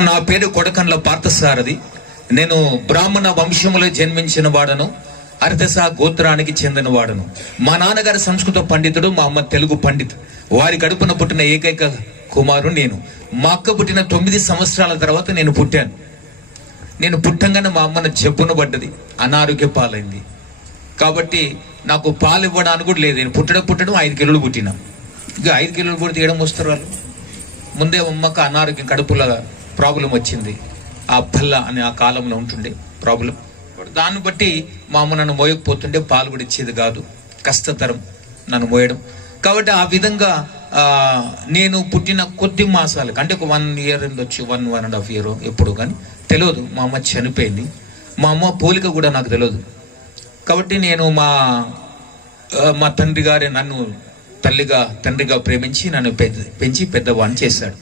నా పేరు కొడకండ్ల పార్థసారథి. నేను బ్రాహ్మణ వంశములో జన్మించిన వాడను. అర్ధస గోత్రానికి చెందిన వాడను. మా నాన్నగారి సంస్కృత పండితుడు, మా అమ్మ తెలుగు పండితు. వారి కడుపున పుట్టిన ఏకైక కుమారుడు నేను. మా అక్క పుట్టిన 9 సంవత్సరాల తర్వాత నేను పుట్టాను. నేను పుట్టంగానే మా అమ్మను జబ్బున పడ్డది, అనారోగ్య పాలైంది. కాబట్టి నాకు పాలు ఇవ్వడానికి కూడా లేదు. నేను పుట్టడం 5 కిలోలు పుట్టినా. ఇక 5 కిలోలు కూడా తీయడం వస్తారు వాళ్ళు. ముందే అమ్మకు అనారోగ్యం, కడుపుల ప్రాబ్లం వచ్చింది. ఆ పల్ల అని ఆ కాలంలో ఉంటుండే ప్రాబ్లం. దాన్ని బట్టి మా అమ్మ నన్ను మోయకపోతుండే, పాలు కూడా ఇచ్చేది కాదు. కష్టతరం నన్ను మోయడం. కాబట్టి ఆ విధంగా నేను పుట్టిన కొద్ది మాసాలకు, అంటే ఒక 1 ఇయర్ ఉండొచ్చు, 1.5 ఇయర్ ఎప్పుడు కానీ తెలియదు. మా అమ్మ చనిపోయింది. మా అమ్మ పోలిక కూడా నాకు తెలియదు. కాబట్టి నేను మా తండ్రి గారే నన్ను తండ్రిగా ప్రేమించి నన్ను పెంచి పెద్దవాడిని చేశాడు.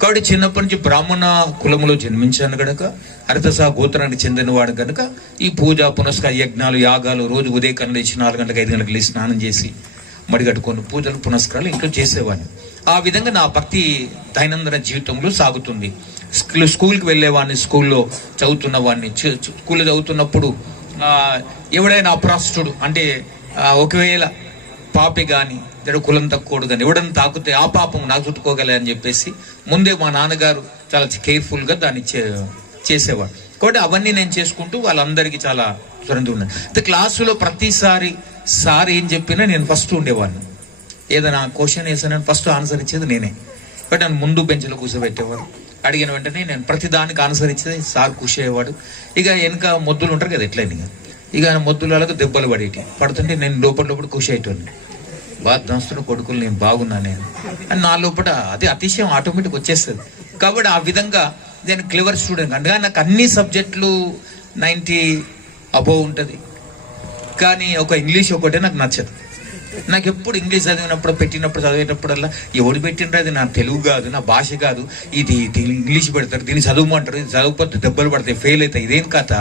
కాబట్టి చిన్నప్పటి నుంచి బ్రాహ్మణ కులములో జన్మించాను గనక, అర్ధస గోత్రానికి చెందినవాడు గనక ఈ పూజ పునస్కార యజ్ఞాలు యాగాలు రోజు ఉదయం లేచి 4 గంటలకు 5 గంటలకు లేచి స్నానం చేసి మడిగట్టుకొని పూజలు పునస్కారాలు ఇంట్లో చేసేవాడిని. ఆ విధంగా నా భక్తి దైనందిన జీవితంలో సాగుతుంది. స్కూల్కి వెళ్ళేవాడిని, స్కూల్లో చదువుతున్న వాడిని. స్కూల్లో చదువుతున్నప్పుడు ఎవడైనా అప్రాస్తుడు, అంటే ఒకవేళ పాపి కానీ కులం తక్కువడు కానీ ఎవడన్నా తాకుతే ఆ పాపం నాకు చుట్టుకోగలే అని చెప్పేసి ముందే మా నాన్నగారు చాలా కేర్ఫుల్గా దాన్ని చేసేవాడు. కాబట్టి అవన్నీ నేను చేసుకుంటూ వాళ్ళందరికీ చాలా త్వరగా ఉన్నాను. అయితే క్లాసులో ప్రతిసారి సార్ ఏం చెప్పినా నేను ఫస్ట్ ఉండేవాడిని. ఏదైనా క్వశ్చన్ వేసాను ఫస్ట్ ఆన్సర్ ఇచ్చేది నేనే. బట్ నన్ను ముందు బెంచ్లో కూర్చోబెట్టేవాడు. అడిగిన వెంటనే నేను ప్రతి దానికి ఆన్సర్ ఇచ్చేది, సార్ కూర్చోయేవాడు. ఇక వెనక మొద్దులు ఉంటారు కదా ఎట్లయినా, ఇక మొద్దులకు దెబ్బలు పడుతుంటే నేను లోపల కూర్చోయేటోని. బాగా దాస్తున్న కొడుకులు నేను బాగున్నానే అని నా లోపల అది అతిశయం ఆటోమేటిక్ వచ్చేస్తుంది. కాబట్టి ఆ విధంగా నేను క్లెవర్ స్టూడెంట్. అంటే నాకు అన్ని సబ్జెక్టులు 90 అబోవ్ ఉంటుంది. కానీ ఒక ఇంగ్లీష్ ఒకటే నాకు నచ్చదు. నాకు ఎప్పుడు ఇంగ్లీష్ చదివేటప్పుడల్లా ఎవడు పెట్టినరా, అది నా తెలుగు కాదు, నా భాష కాదు, ఇది ఇంగ్లీష్ పెడతారు, దీన్ని చదువుమంటారు, ఇది చదవకపోతే దెబ్బలు పడతాయి, ఫెయిల్ అవుతాయి, ఇదేం కథ,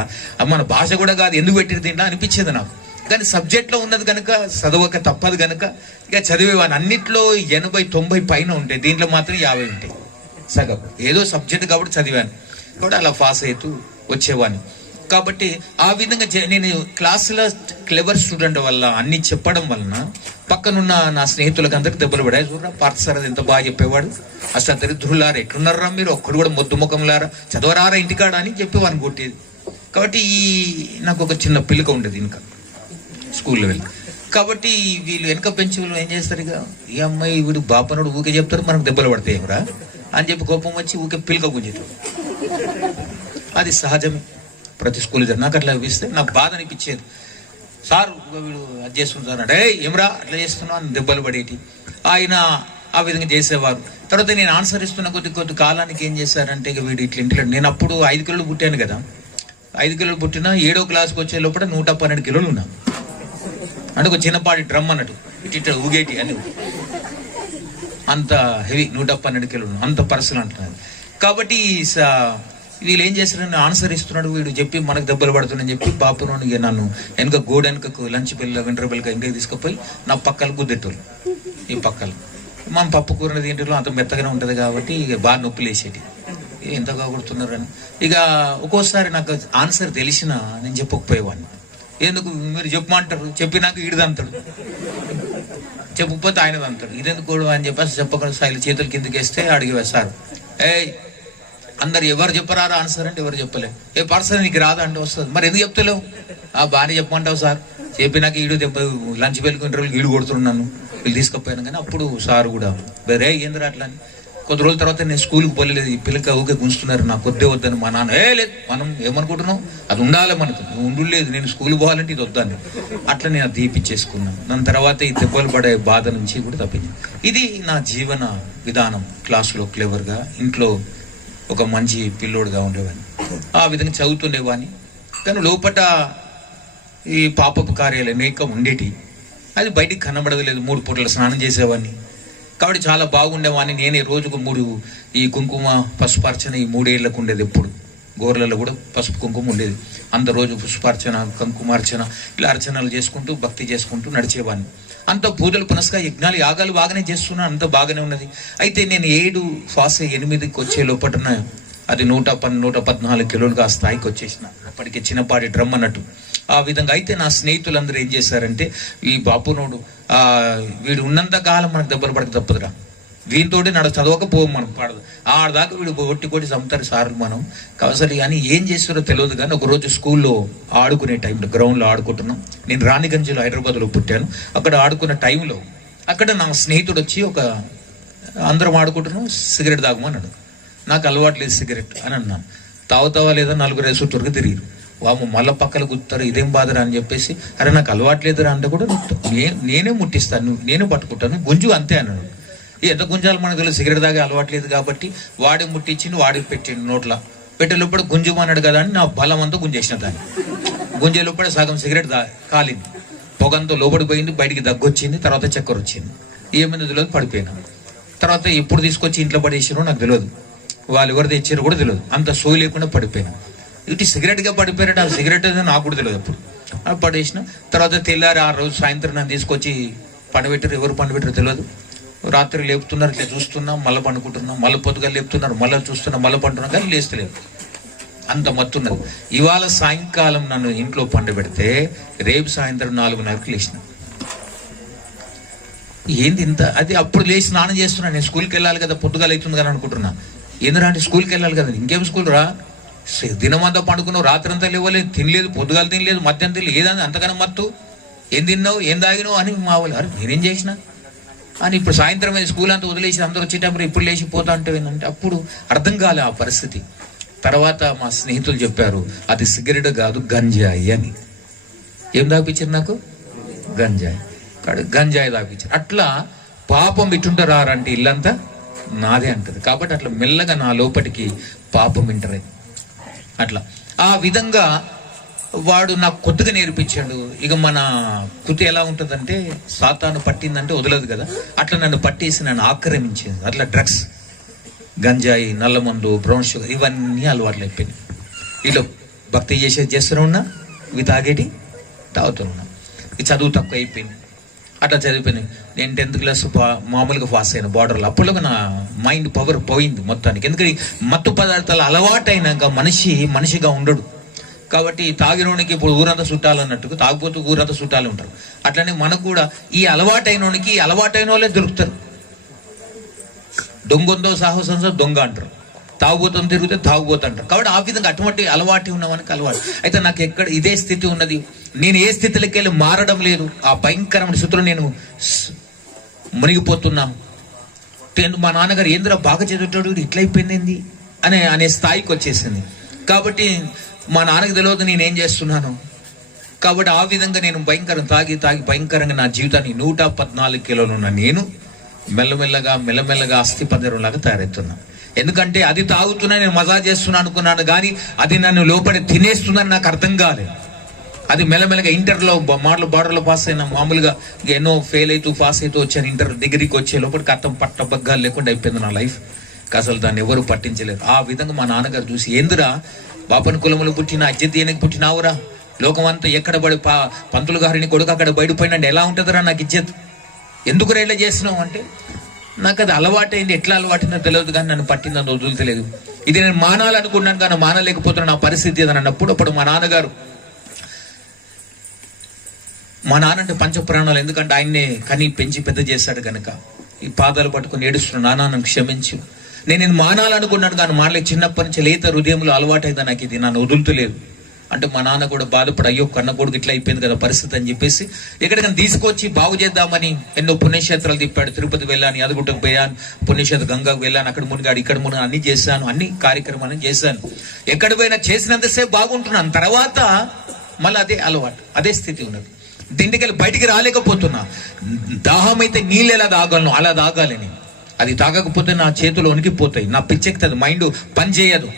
మన భాష కూడా కాదు, ఎందుకు పెట్టిన దీంట్లో అనిపించేది నాకు. కానీ సబ్జెక్ట్లో ఉన్నది కనుక చదవక తప్పదు కనుక ఇక చదివేవాడిని. అన్నిట్లో 80-90 పైన ఉంటాయి, దీంట్లో మాత్రం 50 ఉంటాయి సగం. ఏదో సబ్జెక్ట్ కాబట్టి చదివాను, కాబట్టి అలా పాస్ అవుతూ వచ్చేవాడిని. కాబట్టి ఆ విధంగా నేను క్లాసులో క్లెవర్ స్టూడెంట్ వల్ల అన్ని చెప్పడం వలన పక్కనున్న నా స్నేహితులకు అందరికి దెబ్బలు పడాయి. చూడరా పార్థసారథి ఎంత బాగా చెప్పేవాడు, అసలు దరిద్రులారా ఎట్లున్నారా మీరు, ఒక్కడు కూడా మొద్దు ముఖంలారా, చదవరారా ఇంటికాడ అని చెప్పేవాడిని కొట్టేది. కాబట్టి నాకు ఒక చిన్న పిల్లక ఉండేది ఇంకా స్కూల్లో వెళ్ళి. కాబట్టి వీళ్ళు వెనక పెంచి వాళ్ళు ఏం చేస్తారు, ఇక ఈ అమ్మాయి వీడు బాపనుడు ఊకే చెప్తారు, మనకు దెబ్బలు పడతాయి ఏమరా అని చెప్పి కోపం వచ్చి ఊకే పిల్లక గుంజేటారు. అది సహజమే ప్రతి స్కూల్. నాకు అట్లా ఇస్తే నాకు బాధ అనిపించేది. సార్ వీడు అది చేస్తుంటారు అంటే ఏమరా అట్లా చేస్తున్నావు అని దెబ్బలు పడేటి. ఆయన ఆ విధంగా చేసేవారు. తర్వాత నేను ఆన్సర్ ఇస్తున్న కొద్ది కాలానికి ఏం చేశారంటే, ఇక వీడు ఇట్లా ఇంట్లో నేను అప్పుడు 5 కిలోలు పుట్టాను కదా. 5 కిలోలు పుట్టినా 7వ క్లాస్కి వచ్చే లోపల 112 కిలోలు ఉన్నా. అంటే ఒక చిన్నపాటి డ్రమ్ అన్నట్టు ఇట్లా ఊగేటి అని, అంత హెవీ 112 కిలోలు, అంత పర్సనల్ అంటున్నారు. కాబట్టి వీళ్ళు ఏం చేస్తారని ఆన్సర్ ఇస్తున్నాడు వీడు చెప్పి మనకు దెబ్బలు పడుతుందని చెప్పి పాపను ఇక నన్ను వెనక వెనకకు లంచ్ బెల్ వింటర్ బెల్గా ఇంటికి తీసుకుపోయి నా పక్కలు గుద్దెట్టోళ్ళు. ఈ పక్కలు మనం పప్పు కూర తింటారు, అంత మెత్తగానే ఉంటుంది కాబట్టి ఇక బాగా నొప్పులు వేసేటి, ఎంతగా కొడుతున్నారని. ఇక ఒక్కోసారి నాకు ఆన్సర్ తెలిసినా నేను చెప్పకపోయేవాడిని. ఎందుకు మీరు చెప్పమంటారు, చెప్పినాక ఈడదంతాడు, చెప్పకపోతే ఆయనది అంటాడు, ఇదెందుకు కూడా అని చెప్పేసి చెప్పకుండా శైలి చేతులు కిందకి వేస్తే అడిగేవారు సార్, అందరు ఎవరు చెప్పరారా ఆన్సర్ అంటే ఎవరు చెప్పలే. పర్సన్ నీకు రాదా అంటే వస్తుంది, మరి ఎందుకు చెప్తలేవు, బాగానే చెప్పమంటావు సార్, చెప్పినాక ఈడు లంచ్ బెల్లుకునే రోజులు ఈడు కొడుతున్నాను వీళ్ళు తీసుకుపోయాను. కానీ అప్పుడు సార్ కూడా రే ఏంద్రా అట్లా అని. కొద్ది రోజుల తర్వాత నేను స్కూల్కి పోలేదు, ఈ పిల్లక ఊకే గుంచుతున్నారు, నాకు కొద్దే వద్దని. మా నాన్న లేదు మనం ఏమనుకుంటున్నావు, అది ఉండాలి మనకు, నువ్వు ఉండలేదు, నేను స్కూల్కి పోవాలంటే ఇది వద్దని. అట్లా నేను అది తీపిచ్చేసుకున్నాను. దాని తర్వాత ఈ దెబ్బలు పడే బాధ నుంచి కూడా తప్పింది. ఇది నా జీవన విధానం. క్లాసులో క్లెవర్గా, ఇంట్లో ఒక మంచి పిల్లోడుగా ఉండేవాడిని, ఆ విధంగా చదువుతుండేవాడిని. కానీ లోపల ఈ పాపపు కార్యాలు అనేక ఉండేటి, అది బయటికి కనబడలేదు. 3 పూటల స్నానం చేసేవాడిని, కాబట్టి చాలా బాగుండేవాడిని. నేనే రోజుకు 3 ఈ కుంకుమ పసుపార్చన ఈ 3 ఏళ్ళకు ఉండేది. ఎప్పుడు గోర్లలో కూడా పసుపు కుంకుమ ఉండేది. అంత రోజు పుష్పార్చన కుంకుమార్చన ఇలా అర్చనలు చేసుకుంటూ భక్తి చేసుకుంటూ నడిచేవాడిని. అంత పూజలు పునస్కార యజ్ఞాలు యాగాలు బాగానే చేస్తున్నాను, అంత బాగానే ఉన్నది. అయితే నేను 7 ఫాస్ 8కి వచ్చే లోపల అది 114 కిలోలుగా ఆ స్థాయికి వచ్చేసిన. అప్పటికి చిన్నపాటి డ్రమ్ అన్నట్టు. ఆ విధంగా అయితే నా స్నేహితులందరూ ఏం చేశారంటే, ఈ బాపునోడు వీడు ఉన్నంత కాలం మనకు దెబ్బలు పడక తప్పదురా, వీనితోటి చదవకపోవు మనం పాడదు, ఆడదాకా వీడు కొట్టి చంపుతారు సార్లు మనం కవసరి అని. ఏం చేస్తారో తెలియదు కానీ ఒకరోజు స్కూల్లో ఆడుకునే టైంలో గ్రౌండ్లో ఆడుకుంటున్నాం. నేను రాణిగంజ్లో హైదరాబాద్లో పుట్టాను. అక్కడ ఆడుకున్న టైంలో అక్కడ నా స్నేహితుడు వచ్చి అందరం ఆడుకుంటున్నాం, సిగరెట్ తాగమన్నాడు. నాకు అలవాటు లేదు సిగరెట్ అని అన్నాను. తాగుతావా లేదా, 4 చుట్టూరుగా తిరిగిరు. వాము మళ్ళీ పక్కన గుర్తారు, ఇదేం బాధరా అని చెప్పేసి, అరే నాకు అలవాటు లేదురా అంటే కూడా నేనే ముట్టిస్తాను, నేనే పట్టుకుంటాను, గుంజు అంతే అన్నాడు. ఎంత గుంజాలు మనకు తెలియదు, సిగరెట్ తాగే అలవాటు లేదు కాబట్టి వాడి ముట్టించింది, వాడికి పెట్టిండు నోట్లో. పెట్టే లోపల గుంజుమన్నాడు కదా అని నా బలం అంతా గుంజేసిన దాన్ని. గుంజే లోపల సగం సిగరెట్ కాలింది, పొగంతో లోపలికి పోయింది, బయటికి దగ్గొచ్చింది, తర్వాత చక్కెర వచ్చింది. ఏమైందో తెలియదు, పడిపోయినా. తర్వాత ఎప్పుడు తీసుకొచ్చి ఇంట్లో పడేసారో నాకు తెలియదు, వాళ్ళు ఎవరు తెచ్చారో కూడా తెలియదు. అంత సోయి లేకుండా పడిపోయినా. ఇటు సిగరెట్గా పడిపోయారట, ఆ సిగరెట్ నాకు కూడా తెలియదు. అప్పుడు పడేసిన. తర్వాత తెల్లారి ఆ రోజు సాయంత్రం నన్ను తీసుకొచ్చి పండబెట్టారు. ఎవరు పండబెట్టారో తెలియదు. రాత్రి లేపుతున్నారు, ఇట్లా చూస్తున్నాం, మళ్ళీ పండుకుంటున్నాం, మళ్ళీ పొద్దుగా లేపుతున్నారు, మళ్ళీ చూస్తున్నాం, మళ్ళీ పండుకున్నాం, కానీ లేస్తలేదు. అంత మత్తున్నది. ఇవాళ సాయంకాలం నన్ను ఇంట్లో పండబెడితే రేపు సాయంత్రం 4:30కి లేచిన. ఏంది ఇంత, అది అప్పుడు లేచి స్నానం చేస్తున్నా. నేను స్కూల్కి వెళ్ళాలి కదా, పొద్దుగా అవుతుంది కదా అనుకుంటున్నా. ఎందుకంటే అంటే స్కూల్కి వెళ్ళాలి కదా. ఇంకేం స్కూల్ రా, దినమంతా పండుకున్నావు, రాత్రి అంతా లేవలేదు, తినలేదు, పొద్దుగాలు తినలేదు, మధ్యాహ్నం తినలేదు, ఏదని అంతకన్నా మత్తు, ఏం తిన్నావు, ఏం తాగినావు అని మా వాళ్ళు. అరే నేనేం చేసిన అని. ఇప్పుడు సాయంత్రం స్కూల్ అంతా వదిలేసి అందరూ వచ్చేటప్పుడు ఇప్పుడు లేచి పోతా అంటే ఏంటంటే అప్పుడు అర్థం కాలే ఆ పరిస్థితి. తర్వాత మా స్నేహితులు చెప్పారు, అది సిగరెట్ కాదు గంజాయి అని. ఏం తాపించారు నాకు? గంజాయి. గంజాయి తాపించారు. అట్లా పాపం ఇటుంటారు రారంటే ఇల్లంతా నాదే అంటది. కాబట్టి అట్లా మెల్లగా నా లోపలికి పాపం ఇంటరే. అట్లా ఆ విధంగా వాడు నాకు కొద్దిగా నేర్పించాడు. ఇక మన కృతి ఎలా ఉంటుందంటే, సాతాను పట్టిందంటే వదలదు కదా, అట్లా నన్ను పట్టేసి నన్ను ఆక్రమించింది. అట్లా డ్రగ్స్, గంజాయి, నల్లమందు, బ్రౌన్ షుగర్ ఇవన్నీ అలవాట్లు అయిపోయినాయి. వీళ్ళు భక్తి చేస్తూనే ఉన్నా, ఇవి తాగుతూ ఉన్నా. ఈ చదువు తక్కువ అయిపోయింది. అట్లా చదివిపోయినాయి. నేను 10th క్లాస్ మామూలుగా పాస్ అయిన బార్డర్లో. అప్పుడు నా మైండ్ పవర్ పోయింది మొత్తానికి. ఎందుకంటే మత్తు పదార్థాలు అలవాటైనాక మనిషిగా ఉండడు. కాబట్టి తాగినోనికి ఇప్పుడు ఊరంతా చుట్టాలు అన్నట్టుగా తాగిపోతూ ఊరంతా చుట్టాలు ఉంటారు. అట్లనే మనకు కూడా ఈ అలవాటైనోనికి అలవాటైన వాళ్ళే దొరుకుతారు. దొంగొందో సాహసంతో దొంగ అంటారు, తాగుబోతుంది తిరిగితే తాగుబోతు అంటారు. కాబట్టి ఆ విధంగా అటువంటి అలవాటు ఉన్నవానికి అలవాటు. అయితే నాకు ఎక్కడ ఇదే స్థితి ఉన్నది, నేను ఏ స్థితిలోకి వెళ్ళి మారడం లేదు. ఆ భయంకరమైన స్థితిలో నేను మునిగిపోతున్నాను. మా నాన్నగారు ఏందిరా బాగా చదువుతాడు, ఇట్లా అయిపోయింది అనే స్థాయికి వచ్చేసింది. కాబట్టి మా నాన్నకి తెలియదు నేనేం చేస్తున్నాను. కాబట్టి ఆ విధంగా నేను తాగి భయంకరంగా నా జీవితాన్ని 114 కిలోలు ఉన్న నేను మెల్లమెల్లగా అస్థి పంజరంలాగా తయారవుతున్నా. ఎందుకంటే అది తాగుతున్నా, నేను మజా చేస్తున్నా అనుకున్నాను, కానీ అది నన్ను లోపల తినేస్తుందని నాకు అర్థం కాలేదు. అది మెల్లమెల్లగా ఇంటర్లో బార్డర్లో పాస్ అయినా, మామూలుగా ఎన్నో ఫెయిల్ అవుతూ పాస్ అవుతూ వచ్చాను. ఇంటర్ డిగ్రీకి వచ్చే లోపలికి అర్థం పట్టబగ్గాలు లేకుండా అయిపోయింది నా లైఫ్. అసలు దాన్ని ఎవరు పట్టించలేరు. ఆ విధంగా మా నాన్నగారు చూసి, ఎందురా బాపని కులములు పుట్టిన అజ్జతీయనికి పుట్టినావురా, లోకం అంతా ఎక్కడ పడి పంతులు గారిని కొడుకు అక్కడ బయటపోయినండి ఎలా ఉంటుందిరా నాకు ఇజ్జత్, ఎందుకు రైళ్ళ చేసినావు అంటే, నాకు అది అలవాటైంది. ఎట్లా అలవాటైందో తెలియదు, కానీ నన్ను పట్టిందని వదులుతలేదు. ఇది నేను మానాలనుకున్నాను కానీ మానలేకపోతున్నా, నా పరిస్థితి అని అన్నప్పుడు అప్పుడు మా నాన్నగారు, మా నాన్న అంటే పంచప్రాణాలు, ఎందుకంటే ఆయన్నే కని పెంచి పెద్ద చేశాడు కనుక ఈ పాదాలు పట్టుకుని ఏడుస్తున్నా, నాన్న నన్ను క్షమించు, నేను మానాలనుకున్నాను కానీ మానలేక చిన్నప్పటి నుంచి లేత హృదయంలో అలవాటైందా నాకు ఇది, నన్ను వదులుతలేదు అంటే మా నాన్న కూడా బాధపడి, అయ్యో కన్న కొడుకు ఇట్లా అయిపోయింది కదా పరిస్థితి అని చెప్పేసి ఎక్కడికైనా తీసుకొచ్చి బాగు చేద్దామని ఎన్నో పుణ్యక్షేత్రాలు తిప్పాడు. తిరుపతి వెళ్ళాను, యాదగుట్టకు పోయాను, పుణ్యక్షేత్ర గంగాకు వెళ్ళాను, అక్కడ మునిగాడు ఇక్కడ మునిగా అన్ని చేశాను, అన్ని కార్యక్రమాలను చేశాను. ఎక్కడ పోయినా చేసినంతసేపు బాగుంటున్నాను, తర్వాత మళ్ళీ అదే అలవాటు, అదే స్థితి ఉన్నది. దీంట్కెళ్ళి బయటికి రాలేకపోతున్నా. దాహం అయితే నీళ్ళు ఎలా తాగలను అలా తాగాలని, అది తాగకపోతే నా చేతులు వణికిపోతాయి, నా పిచ్చెక్కుతుంది, మైండ్ పని చేయదు.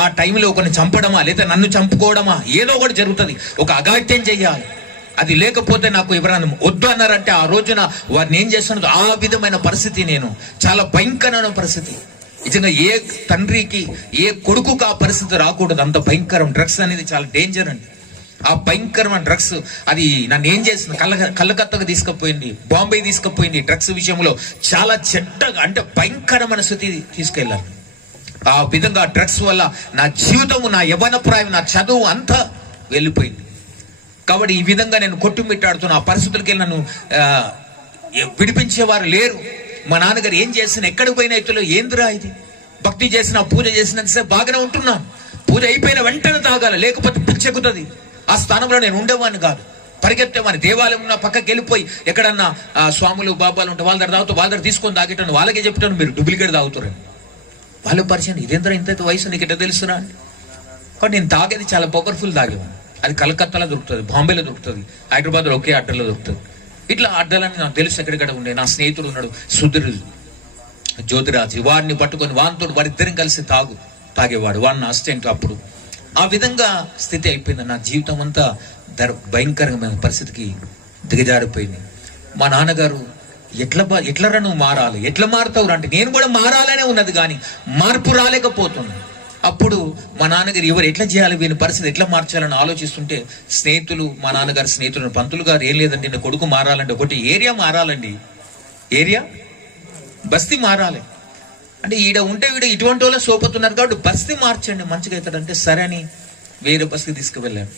ఆ టైంలో ఒకరిని చంపడమా లేదా నన్ను చంపుకోవడమా ఏదో ఒకటి జరుగుతుంది, ఒక అఘాయిత్యం చెయ్యాలి. అది లేకపోతే నాకు ఎవరైనా వద్దు అన్నారంటే ఆ రోజున వారిని ఏం చేస్తున్నది, ఆ విధమైన పరిస్థితి, నేను చాలా భయంకరమైన పరిస్థితి. నిజంగా ఏ తండ్రికి ఏ కొడుకుకు ఆ పరిస్థితి రాకూడదు, అంత భయంకరం. డ్రగ్స్ అనేది చాలా డేంజర్ అండి. ఆ భయంకరమైన డ్రగ్స్ అది నన్ను ఏం చేస్తుంది, కలకత్తగా తీసుకుపోయింది, బాంబే తీసుకుపోయింది. డ్రగ్స్ విషయంలో చాలా చెడ్డగా అంటే భయంకరమైన స్థితి తీసుకెళ్ళాలి. ఆ విధంగా డ్రగ్స్ వల్ల నా జీవితము, నా యవ్వన ప్రాయం, నా చదువు అంతా వెళ్ళిపోయింది. కాబట్టి ఈ విధంగా నేను కొట్టుమిట్టాడుతున్న ఆ పరిస్థితులకి వెళ్ళి నన్ను విడిపించేవారు లేరు. మా నాన్నగారు ఏం చేసిన, ఎక్కడికి పోయిన ఎత్తులో ఏందిరా ఇది, భక్తి చేసిన పూజ చేసినంతసేపు బాగానే ఉంటున్నాను, పూజ అయిపోయిన వెంటనే తాగాలి, లేకపోతే పిచ్చెక్కుతుంది. ఆ స్థానంలో నేను ఉండేవాడిని కాదు, పరిగెత్తేవాడిని. దేవాలయం నా పక్కకి వెళ్ళిపోయి ఎక్కడన్నా స్వాములు బాబాలు ఉంటే వాళ్ళ దగ్గర తాగుతూ వాళ్ళ దగ్గర తీసుకొని తాగేటాను. వాళ్ళకే చెప్తాను మీరు డూప్లికేట్ తాగుతారని. వాళ్ళు పరిచయం, ఇదేంద్ర ఇంత వయసు నీకు ఎట్లా తెలుసురా అండి. కాబట్టి నేను తాగేది చాలా పవర్ఫుల్ తాగేవాడిని. అది కలకత్తాలో దొరుకుతుంది, బాంబేలో దొరుకుతుంది, హైదరాబాద్లో ఒకే అడ్డలో దొరుకుతుంది. ఇట్లా అడ్డలని నాకు తెలుసు ఎక్కడెక్కడ ఉండే. నా స్నేహితుడు ఉన్నాడు సుధీర్, జ్యోతిరాజు, వాడిని పట్టుకొని వానితోడు వారిద్దరం కలిసి తాగేవాడు, వాడిని నా అసిస్టెంట్. అప్పుడు ఆ విధంగా స్థితి అయిపోయింది. నా జీవితం అంతా భయంకరమైన పరిస్థితికి దిగజారిపోయింది. మా నాన్నగారు ఎట్లరా నువ్వు మారాలి, ఎట్లా మారుతావు అంటే నేను కూడా మారాలనే ఉన్నది కానీ మార్పు రాలేకపోతున్నాను. అప్పుడు మా నాన్నగారు ఎవరు ఎట్లా చేయాలి, వీని పరిస్థితి ఎట్లా మార్చాలని ఆలోచిస్తుంటే స్నేహితులు, మా నాన్నగారు స్నేహితులు, పంతులు గారు ఏం లేదండి నా కొడుకు మారాలంటే ఒకటి ఏరియా మారాలండి, ఏరియా బస్తీ మారాలి అంటే ఈడ ఉంటే వీడు ఇటువంటి వాళ్ళ సోపుతున్నారు కాబట్టి బస్తీ మార్చండి మంచిగా అవుతాడంటే సరే అని వేరే బస్తీ తీసుకువెళ్ళాను.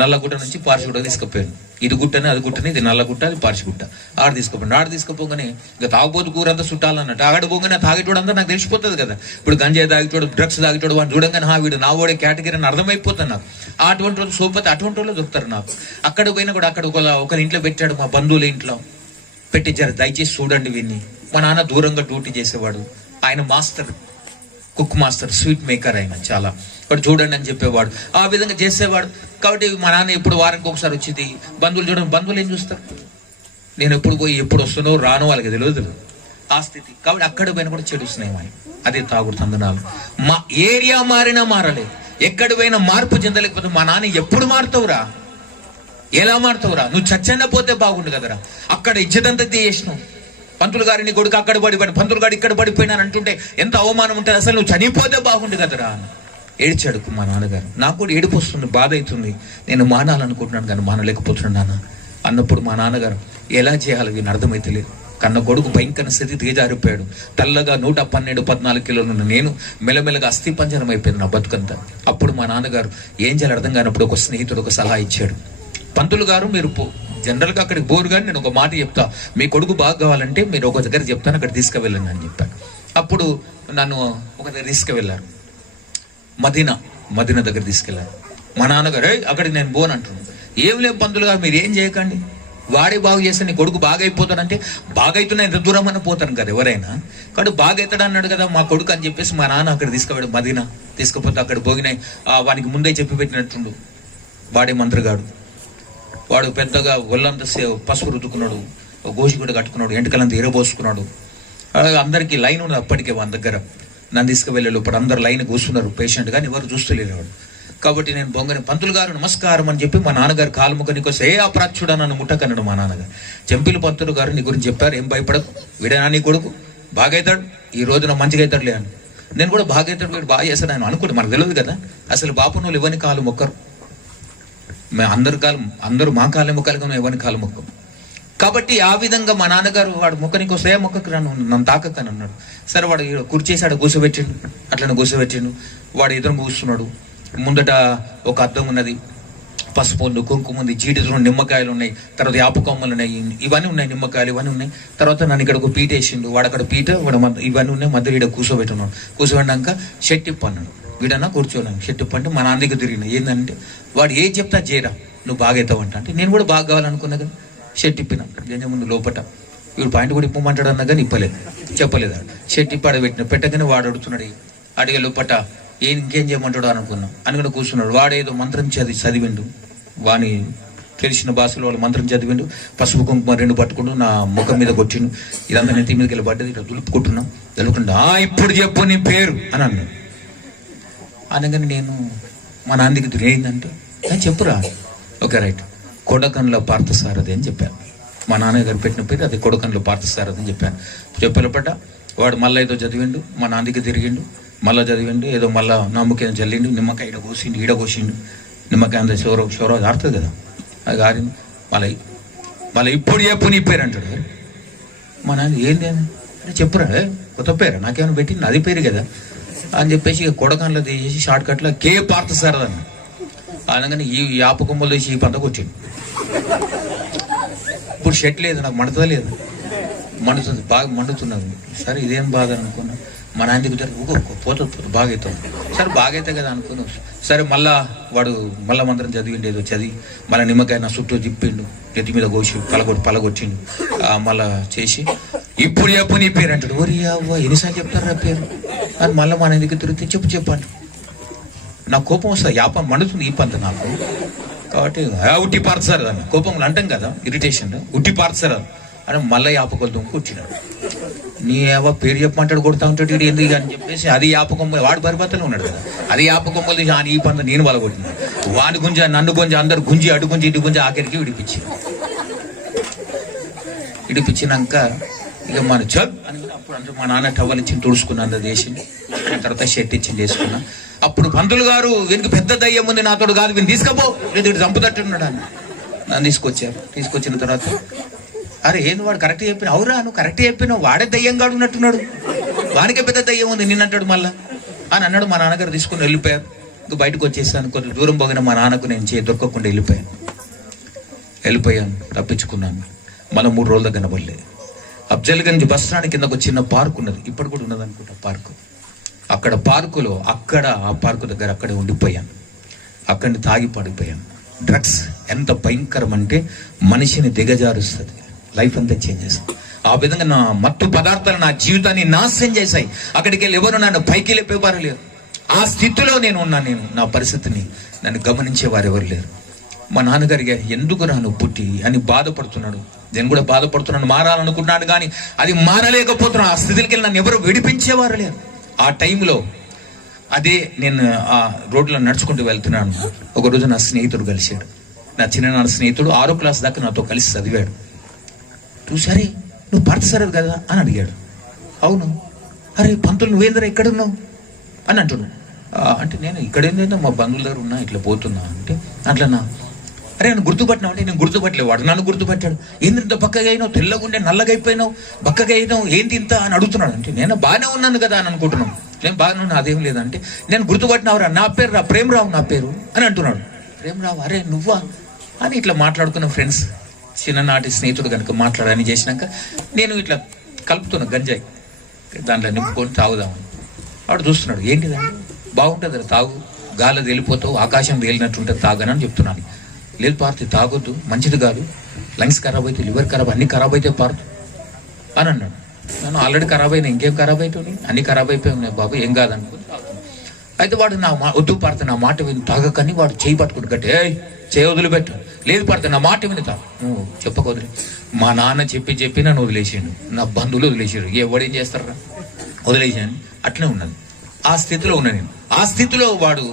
నల్లగుట్ట నుంచి పార్సిగుట్ట తీసుకుపోయాను. ఇది గుట్టని అది గుట్టని, ఇది నల్లగుట్ట అది పార్సిగుట్ట. ఆడ తీసుకుపోగానే ఇక తాగుబోతు కూరంతా చుట్టాలన్నట్టు ఆడపోగానే తాగేటోడు అంతా నాకు తెలిసిపోతుంది కదా. ఇప్పుడు గంజాయి తాగేటోడు, డ్రగ్స్ తాగేటోడు వాడిని చూడంగానే వీడు నా ఓడే కేటగిరీ అని అర్థమైపోతుంది నాకు. అటువంటి వాళ్ళు సోపతి అటువంటి వాళ్ళు దొరుకుతారు నాకు. అక్కడ పోయినా కూడా అక్కడ ఒకరి ఇంట్లో పెట్టాడు, మా బంధువుల ఇంట్లో పెట్టి జర దయచేసి చూడండి వీన్ని. మా నాన్న దూరంగా డ్యూటీ చేసేవాడు, ఆయన master, cook master, sweet maker ఆయన చాలా, వాడు చూడండి అని చెప్పేవాడు. ఆ విధంగా చేసేవాడు. కాబట్టి మా నాన్న ఎప్పుడు వారానికి ఒకసారి వచ్చింది. బంధువులు చూడండి, బంధువులు ఏం చూస్తారు, నేను ఎప్పుడు పోయి ఎప్పుడు వస్తున్నో రానో వాళ్ళకి తెలియదు ఆ స్థితి. కాబట్టి అక్కడ పోయినా కూడా చెడు స్నేహం, అదే తాగుడు తందనాలు. మా ఏరియా మారినా మారలేదు, ఎక్కడ పోయినా మార్పు చెందలేకపోతే మా నాన్న ఎప్పుడు మారుతావురా, ఎలా మారుతావురా, నువ్వు చచ్చన్న పోతే బాగుండు కదరా. అక్కడ ఇజ్జతంతా చేసినావు. పంతులు గారిని కొడుకు అక్కడ పడిపోయాడు, పంతులు గారు ఇక్కడ పడిపోయినాను అంటుంటే ఎంత అవమానం ఉంటుంది. అసలు నువ్వు చనిపోతే బాగుండు కదరా అని ఏడ్చాడు మా నాన్నగారు. నాకు కూడా ఏడుపు వస్తుంది, బాధ అవుతుంది. నేను మానాలనుకుంటున్నాను కానీ మానలేకపోతున్నాను నాన్న అన్నప్పుడు మా నాన్నగారు ఎలా చేయాలి వీని అర్థమైతే లేదు. కన్న కొడుకు భయంకర స్థితి దిగజారిపోయాడు. తెల్లగా 112-14 కిలోలు నేను మెల్లమెల్లగా అస్థి పంజరం అయిపోయింది నా బతుకంతా. అప్పుడు మా నాన్నగారు ఏం చేయాలి అర్థం కానప్పుడు ఒక స్నేహితుడు ఒక సలహా ఇచ్చాడు. పంతులు గారు మీరు జనరల్గా అక్కడికి బోరు కానీ నేను ఒక మాట చెప్తా, మీ కొడుకు బాగా కావాలంటే మీరు ఒక దగ్గర చెప్తాను, అక్కడ తీసుకువెళ్ళండి అని చెప్పాను. అప్పుడు నన్ను ఒక దగ్గర తీసుకువెళ్ళారు, మదీనా దగ్గర తీసుకెళ్ళారు. మా నాన్నగారు అక్కడికి నేను బోన్ అంటున్నాను. ఏం లేవు పంతులు గారు మీరు ఏం చేయకండి, వాడే బాగు చేస్తే నీ కొడుకు బాగా అయిపోతాడంటే బాగా అవుతున్నా ఎంత దూరం అని పోతాను కదా ఎవరైనా. కాబట్టి బాగా అవుతాడు అన్నాడు కదా మా కొడుకు అని చెప్పేసి మా నాన్న అక్కడ తీసుకుపోయాడు. మదీనా తీసుకుపోతే అక్కడ భోగినాయి వానికి ముందే చెప్పి పెట్టినట్టుండు. వాడే మంత్రిగాడు, వాడు పెద్దగా ఒళ్ళంతా పసుపు రుద్దుకున్నాడు, గోషి కూడా కట్టుకున్నాడు, ఎంటకలంతా ఎరబోసుకున్నాడు. అందరికీ లైన్ ఉన్నది అప్పటికే వాని దగ్గర. నన్ను తీసుకువెళ్ళాడు. ఇప్పుడు అందరు లైన్ కూర్చున్నారు పేషెంట్ కానీ ఎవరు చూస్తలేరు వాడు. కాబట్టి నేను బొంగని పంతులు గారు నమస్కారం అని చెప్పి మా నాన్నగారు కాలు ముఖ నీకు ఏ అప్రాచ్యుడా నన్ను ముట్టకన్నాడు మా నాన్నగారు. చెంపిలి పంతులు గారు నీ గురించి చెప్పారు, ఏం భయపడకు, వీడేనా నీ కొడుకు బాగైతాడు, ఈ రోజున మంచిగా అవుతాడులే అని. నేను కూడా బాగైతాడు, వీడు బాగా చేస్తాడు అని అనుకుంటే మనకు తెలియదు కదా. అసలు బాపు నువ్వు ఇవ్వని కాలు మొక్కరు, అందరూ మా కాళ్ళ మొక్కలుగా ఇవ్వని కాలు మొక్కం. కాబట్టి ఆ విధంగా మా నాన్నగారు వాడు మొక్కనికి వస్తే మొక్కకు నన్ను తాకక్కని అన్నాడు. సరే వాడు కుర్చేసి ఆడ కూర్చోబెట్టిండు, అట్లనే కూర్చోబెట్టిండు. వాడు ఎదురు కూర్చున్నాడు. ముందట ఒక అద్దం ఉన్నది, పసుపు ఉంది, కుంకుమ ఉంది, జీడిలు, నిమ్మకాయలు ఉన్నాయి, తర్వాత యాపకొమ్మలు ఉన్నాయి, ఇవన్నీ ఉన్నాయి, నిమ్మకాయలు ఇవన్నీ ఉన్నాయి. తర్వాత నన్ను ఇక్కడ ఒక పీట వేసిండు, వాడు అక్కడ పీట ఇవన్నీ ఉన్నాయి, మధ్యలో ఈడ కూర్చోబెట్టున్నాడు. కూర్చోబెట్టాక షెట్ ఇప్పన్నాడు, వీడన్నా కూర్చోన్నాను. షెట్ ఇప్పంటే మా నాన్న దగ్గర తిరిగిన ఏంటంటే వాడు ఏ చెప్తా చేయరా నువ్వు బాగా అవుతావంట అంటే నేను కూడా బాగా కావాలనుకున్నా కానీ షెట్ ఇప్పినా. దేని ముందు లోపట వీడు పాయింట్ కూడా ఇప్పమంటాడు అన్నా కానీ ఇప్పలేదు, చెప్పలేదు. షెట్ ఇప్పి ఆడబెట్టిన పెట్టగానే వాడు అడుగుతున్నాడు, అడిగే లోపట ఇంకేం చేయమంటాడు అనుకున్నాం. అనుకుని కూర్చున్నాడు. వాడేదో మంత్రం చదివిండు, వాని తెలిసిన భాషలో వాళ్ళు మంత్రం చదివిండు. పసుపు కుంకుమ 2 పట్టుకుంటూ నా ముఖం మీద కొట్టిండు. ఇదంతా నెత్తి మీదకి వెళ్ళి పడ్డది, ఇట్లా దులుపుకుంటున్నాం. దులుపుకుంటా ఇప్పుడు చెప్పు నీ పేరు అని అన్నాడు. అనగానే నేను మా నాన్నకి ఏంటంటే చెప్పురా, ఓకే రైట్, కొడకండ్ల పార్థసారథి అని చెప్పాను. మా నాన్నగారు పెట్టిన పేరు అది కొడకండ్ల పార్థసారథి అని చెప్పాను. చెప్పలపట వాడు మళ్ళీ ఏదో చదివిండు, మా నాన్నకి తిరిగిండు, మళ్ళీ చదివిండు, ఏదో మళ్ళీ నమ్మకం చల్లిండు, నిమ్మకాయ ఈడ కోసిండు, నిమ్మకాయ అంత షోరో ఆడుతుంది కదా, అది ఆరింది. మళ్ళీ ఇప్పుడు చెప్పు నీ పేరు అంటాడు. మా నాన్న ఏంది అని చెప్పురా, కొత్త పేరు నాకేమైనా పెట్టింది, అది పేరు కదా. అని చెప్పేసి ఇక కొడకంలో తీసేసి షార్ట్ కట్లో కే పార్థసారథి అన్న. అనగానే ఈ యాప కొమ్మలు తీసి ఈ పంటకు వచ్చింది. ఇప్పుడు షెట్ లేదు, నాకు మండుతుందా లేదు, మండుతుంది, బాగా మండుతున్నది. సరే ఇదేం బాధ అనుకున్నా, మా నాన్న దగ్గర పోతుంది బాగా అవుతాం. సరే బాగా అవుతాయి కదా అనుకున్నాం. సరే మళ్ళా వాడు మళ్ళా మంత్రం చదివిండు, ఏదో చదివి మళ్ళీ నిమ్మకాయ నా చుట్టూ తిప్పిండు, నెత్తి మీద కోసి పలగొచ్చిండు. మళ్ళా చేసి ఇప్పుడు చెప్పు నీ పేరు అంటాడు. ఓరి అవ్వ ఎన్నిసార్లు చెప్తారా పేరు అని మళ్ళీ మా నాన్న దగ్గర తిరిగితే చెప్పండి. నాకు కోపం వస్తుంది, యాప మండుతుంది ఈ పంత నాకు. కాబట్టి ఉట్టి పార్చారు అని కోపంలో అంటాం కదా, ఇరిటేషన్ ఉట్టి పార్చారు అని మళ్ళీ యాపకొలు కూర్చున్నాడు. నీ ఏవో పేరు చెప్పమంటాడు, కొడతా ఉంటాడు ఇటు ఎందుకు అని చెప్పేసి అది యాపకొమ్మలు, వాడు పరిపత్తలో ఉన్నాడు కదా, అది యాపకొమ్మలు తీసి ఈ పంత నేను వలగొట్టిన. వాడి గుంజ నన్ను గుంజ అందరు గుంజి అటు గుంజి ఇటు గుంజి ఆఖరికి విడిపించినాక ఇక మన చల్ అని అప్పుడు అంటే మా నాన్న టవల్ ఇచ్చి తుడుచుకున్నాను చేసింది. తర్వాత షర్ట్ ఇచ్చి చేసుకున్నా. అప్పుడు పంతులు గారు వీనికి పెద్ద దయ్యం ఉంది నాతోడు కాదు, వీని తీసుకపో లేదు ఇటు చంపుతట్టున్నాడు అని నన్ను తీసుకొచ్చారు. తీసుకొచ్చిన తర్వాత అరే ఏంది వాడు కరెక్ట్ చెప్పిన, అవురా నువ్వు కరెక్ట్ చెప్పినావు, వాడే దయ్యంగా ఉన్నట్టున్నాడు, వానికే పెద్ద దయ్యం ఉంది నిన్నంటాడు మళ్ళా అని అన్నాడు. మా నాన్నగారు తీసుకుని వెళ్ళిపోయారు. ఇంక బయటకు వచ్చేసాను. కొంచెం దూరం పోగిన మా నాన్నకు నేను దొరకకుండా వెళ్ళిపోయాను, తప్పించుకున్నాను. మళ్ళీ 3 రోజుల కనబడలేదు. అఫ్జల్గంజ్ బస్ స్టాండ్ కింద ఒక చిన్న పార్క్ ఉన్నది, ఇప్పుడు కూడా ఉన్నది అనుకుంటా పార్కు. అక్కడ పార్కులో ఆ పార్కు దగ్గర అక్కడే ఉండిపోయాను. అక్కడిని తాగి పడిపోయాను. డ్రగ్స్ ఎంత భయంకరం అంటే మనిషిని దిగజారుస్తుంది, లైఫ్ అంతా చేంజ్ చేస్తుంది. ఆ విధంగా నా మత్తు పదార్థాలు నా జీవితాన్ని నాశనం చేశాయి. అక్కడికి వెళ్ళి ఎవరు నన్ను పైకి లేపేవారు లేరు. ఆ స్థితిలో నేను ఉన్నాను. నా పరిస్థితిని నన్ను గమనించేవారు ఎవరు లేరు. మా నాన్నగారికి ఎందుకు రాను పుట్టి అని బాధపడుతున్నాడు. నేను కూడా బాధపడుతున్నాను, మారాలనుకుంటున్నాను కానీ అది మారలేకపోతున్నాను. ఆ స్థితికి వెళ్ళి నన్ను ఎవరు విడిపించేవారు లేరు. ఆ టైంలో అదే నేను ఆ రోడ్లో నడుచుకుంటూ వెళ్తున్నాను. ఒకరోజు నా స్నేహితుడు కలిశాడు. నా చిన్ననాన్న స్నేహితుడు 6వ క్లాస్ దాకా నాతో కలిసి చదివాడు. చూసారే నువ్వు పార్థసారథి కదా అని అడిగాడు. అవును. అరే పంతులు నువ్వేందరా ఎక్కడున్నావు అని అంటున్నావు. అంటే నేను ఇక్కడేందో మా బంధువుల దగ్గర ఉన్నా, ఇట్లా పోతున్నా అంటే అట్లనా. అరే నన్ను గుర్తుపట్టినావు అంటే నేను గుర్తుపట్టలేదు, వాడు నన్ను గుర్తుపట్టాడు. ఏంది ఇంత బక్కగా అయినావు, తెల్లగుండే నల్లగా అయిపోయినావు, బక్కగా అయినావు, ఏంటి ఇంత అని అడుగుతున్నాడు. అంటే నేను బాగానే ఉన్నాను కదా అని అనుకుంటున్నాను. నేను బాగానే ఉన్నా, అదేం లేదంటే నేను గుర్తుపట్టినావురా, నా పేరు రా ప్రేమరావు నా పేరు అని అంటున్నాడు. ప్రేమరావు అరే నువ్వా అని ఇట్లా మాట్లాడుకున్న ఫ్రెండ్స్, చిన్ననాటి స్నేహితుడు కనుక మాట్లాడని చేసినాక నేను ఇట్లా కలుపుతున్నా గంజాయి, దాంట్లో నింపుకొని తాగుదామని. వాడు చూస్తున్నాడు, ఏంటిదండి బాగుంటుంది తాగు, గాలి వెళ్ళిపోతావు, ఆకాశం తేలినట్టు ఉంటుంది తాగనని చెప్తున్నాను. లేదు పార్తీ తాగొద్దు, మంచిది కాదు, లంగ్స్ ఖరాబ్ అయితే, లివర్ ఖరాబ్, అన్ని ఖరాబ్ అయితే పార్తు అని అన్నాడు. నేను ఆల్రెడీ ఖరాబ్ అయినా, ఇంకేం ఖరాబ్ అవుతుంది, అన్ని ఖరాబ్ అయిపోయి ఉన్నాయి బాబు, ఏం కాదనుకుని అయితే వాడు నా వద్దు పార్త నా మాట విని తాగకని వాడు చేయి పట్టుకుని గట్టి చేయి వదిలిపెట్టు. లేదు పార్త నా మాట విని తాగు, నువ్వు చెప్పకొదిలే. మా నాన్న చెప్పి నన్ను వదిలేసాడు, నా బంధువులు వదిలేసాడు, ఎవడేం చేస్తారా వదిలేసాను. అట్లే ఉన్నది, ఆ స్థితిలో ఉన్నా నేను. ఆ స్థితిలో వాడు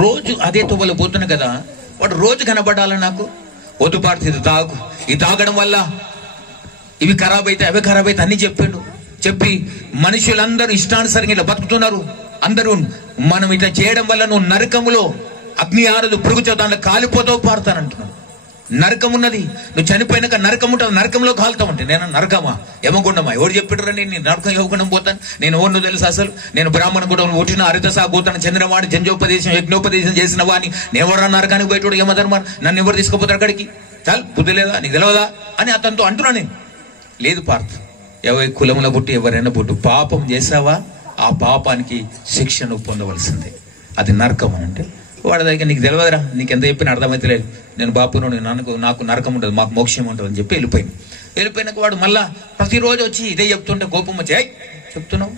రోజు అదే తువ్వలు పోతున్నా కదా, వాడు రోజు కనబడాలి నాకు. వద్దు పార్త ఇది తాగు, ఇది తాగడం వల్ల ఇవి ఖరాబ్ అయితే అవి ఖరాబ్ అయితే అన్ని చెప్పిండు. చెప్పి మనుషులందరూ ఇష్టానుసారంగా ఇట్లా బతుకుతున్నారు, అందరూ మనం ఇట్లా చేయడం వల్ల నువ్వు నరకములో అగ్ని ఆరదు, పురుగు దాంట్లో కాలిపోతావు పారుతానంటున్నాడు. నరకం ఉన్నది, నువ్వు చనిపోయినాక నరకం ఉంటుంది, నరకంలో కాలుతావు. అంటే నేను నరకమా యమగుండమా ఎవరు చెప్పిడరా నేను నరకం యమగుండం పోతాను, నేను ఎవరినో తెలుసు అసలు, నేను బ్రాహ్మణ కూడా పుట్టిన హరితసా గోత్రాన్ని చెందినవాడిని, జంజోపదేశం యజ్ఞోపదేశం చేసిన వాడిని, నేను ఎవరన్నా నరకానికి పోయేటోడు యమధర్మాన్ని, నన్ను ఎవరు తీసుకుపోతారు అక్కడికి, చాలు బుద్ధి లేదా నీకు తెలియదా అని అతనితో అంటున్నా నేను. లేదు పార్థ, ఎవరి కులంలో పుట్టి ఎవరైనా పుట్టు, పాపం చేసావా ఆ పాపానికి శిక్ష నువ్వు పొందవలసిందే, అది నరకం అని. అంటే వాడి దగ్గర నీకు తెలియదురా, నీకు ఎంత చెప్పిన అర్థమైతే లేదు, నేను బాపును నాకు నరకం ఉంటుంది, మాకు మోక్షం ఉంటుంది అని చెప్పి వెళ్ళిపోయినాక వాడు మళ్ళా ప్రతిరోజు వచ్చి ఇదే చెప్తుంటే కోపం వచ్చి చెప్తున్నావు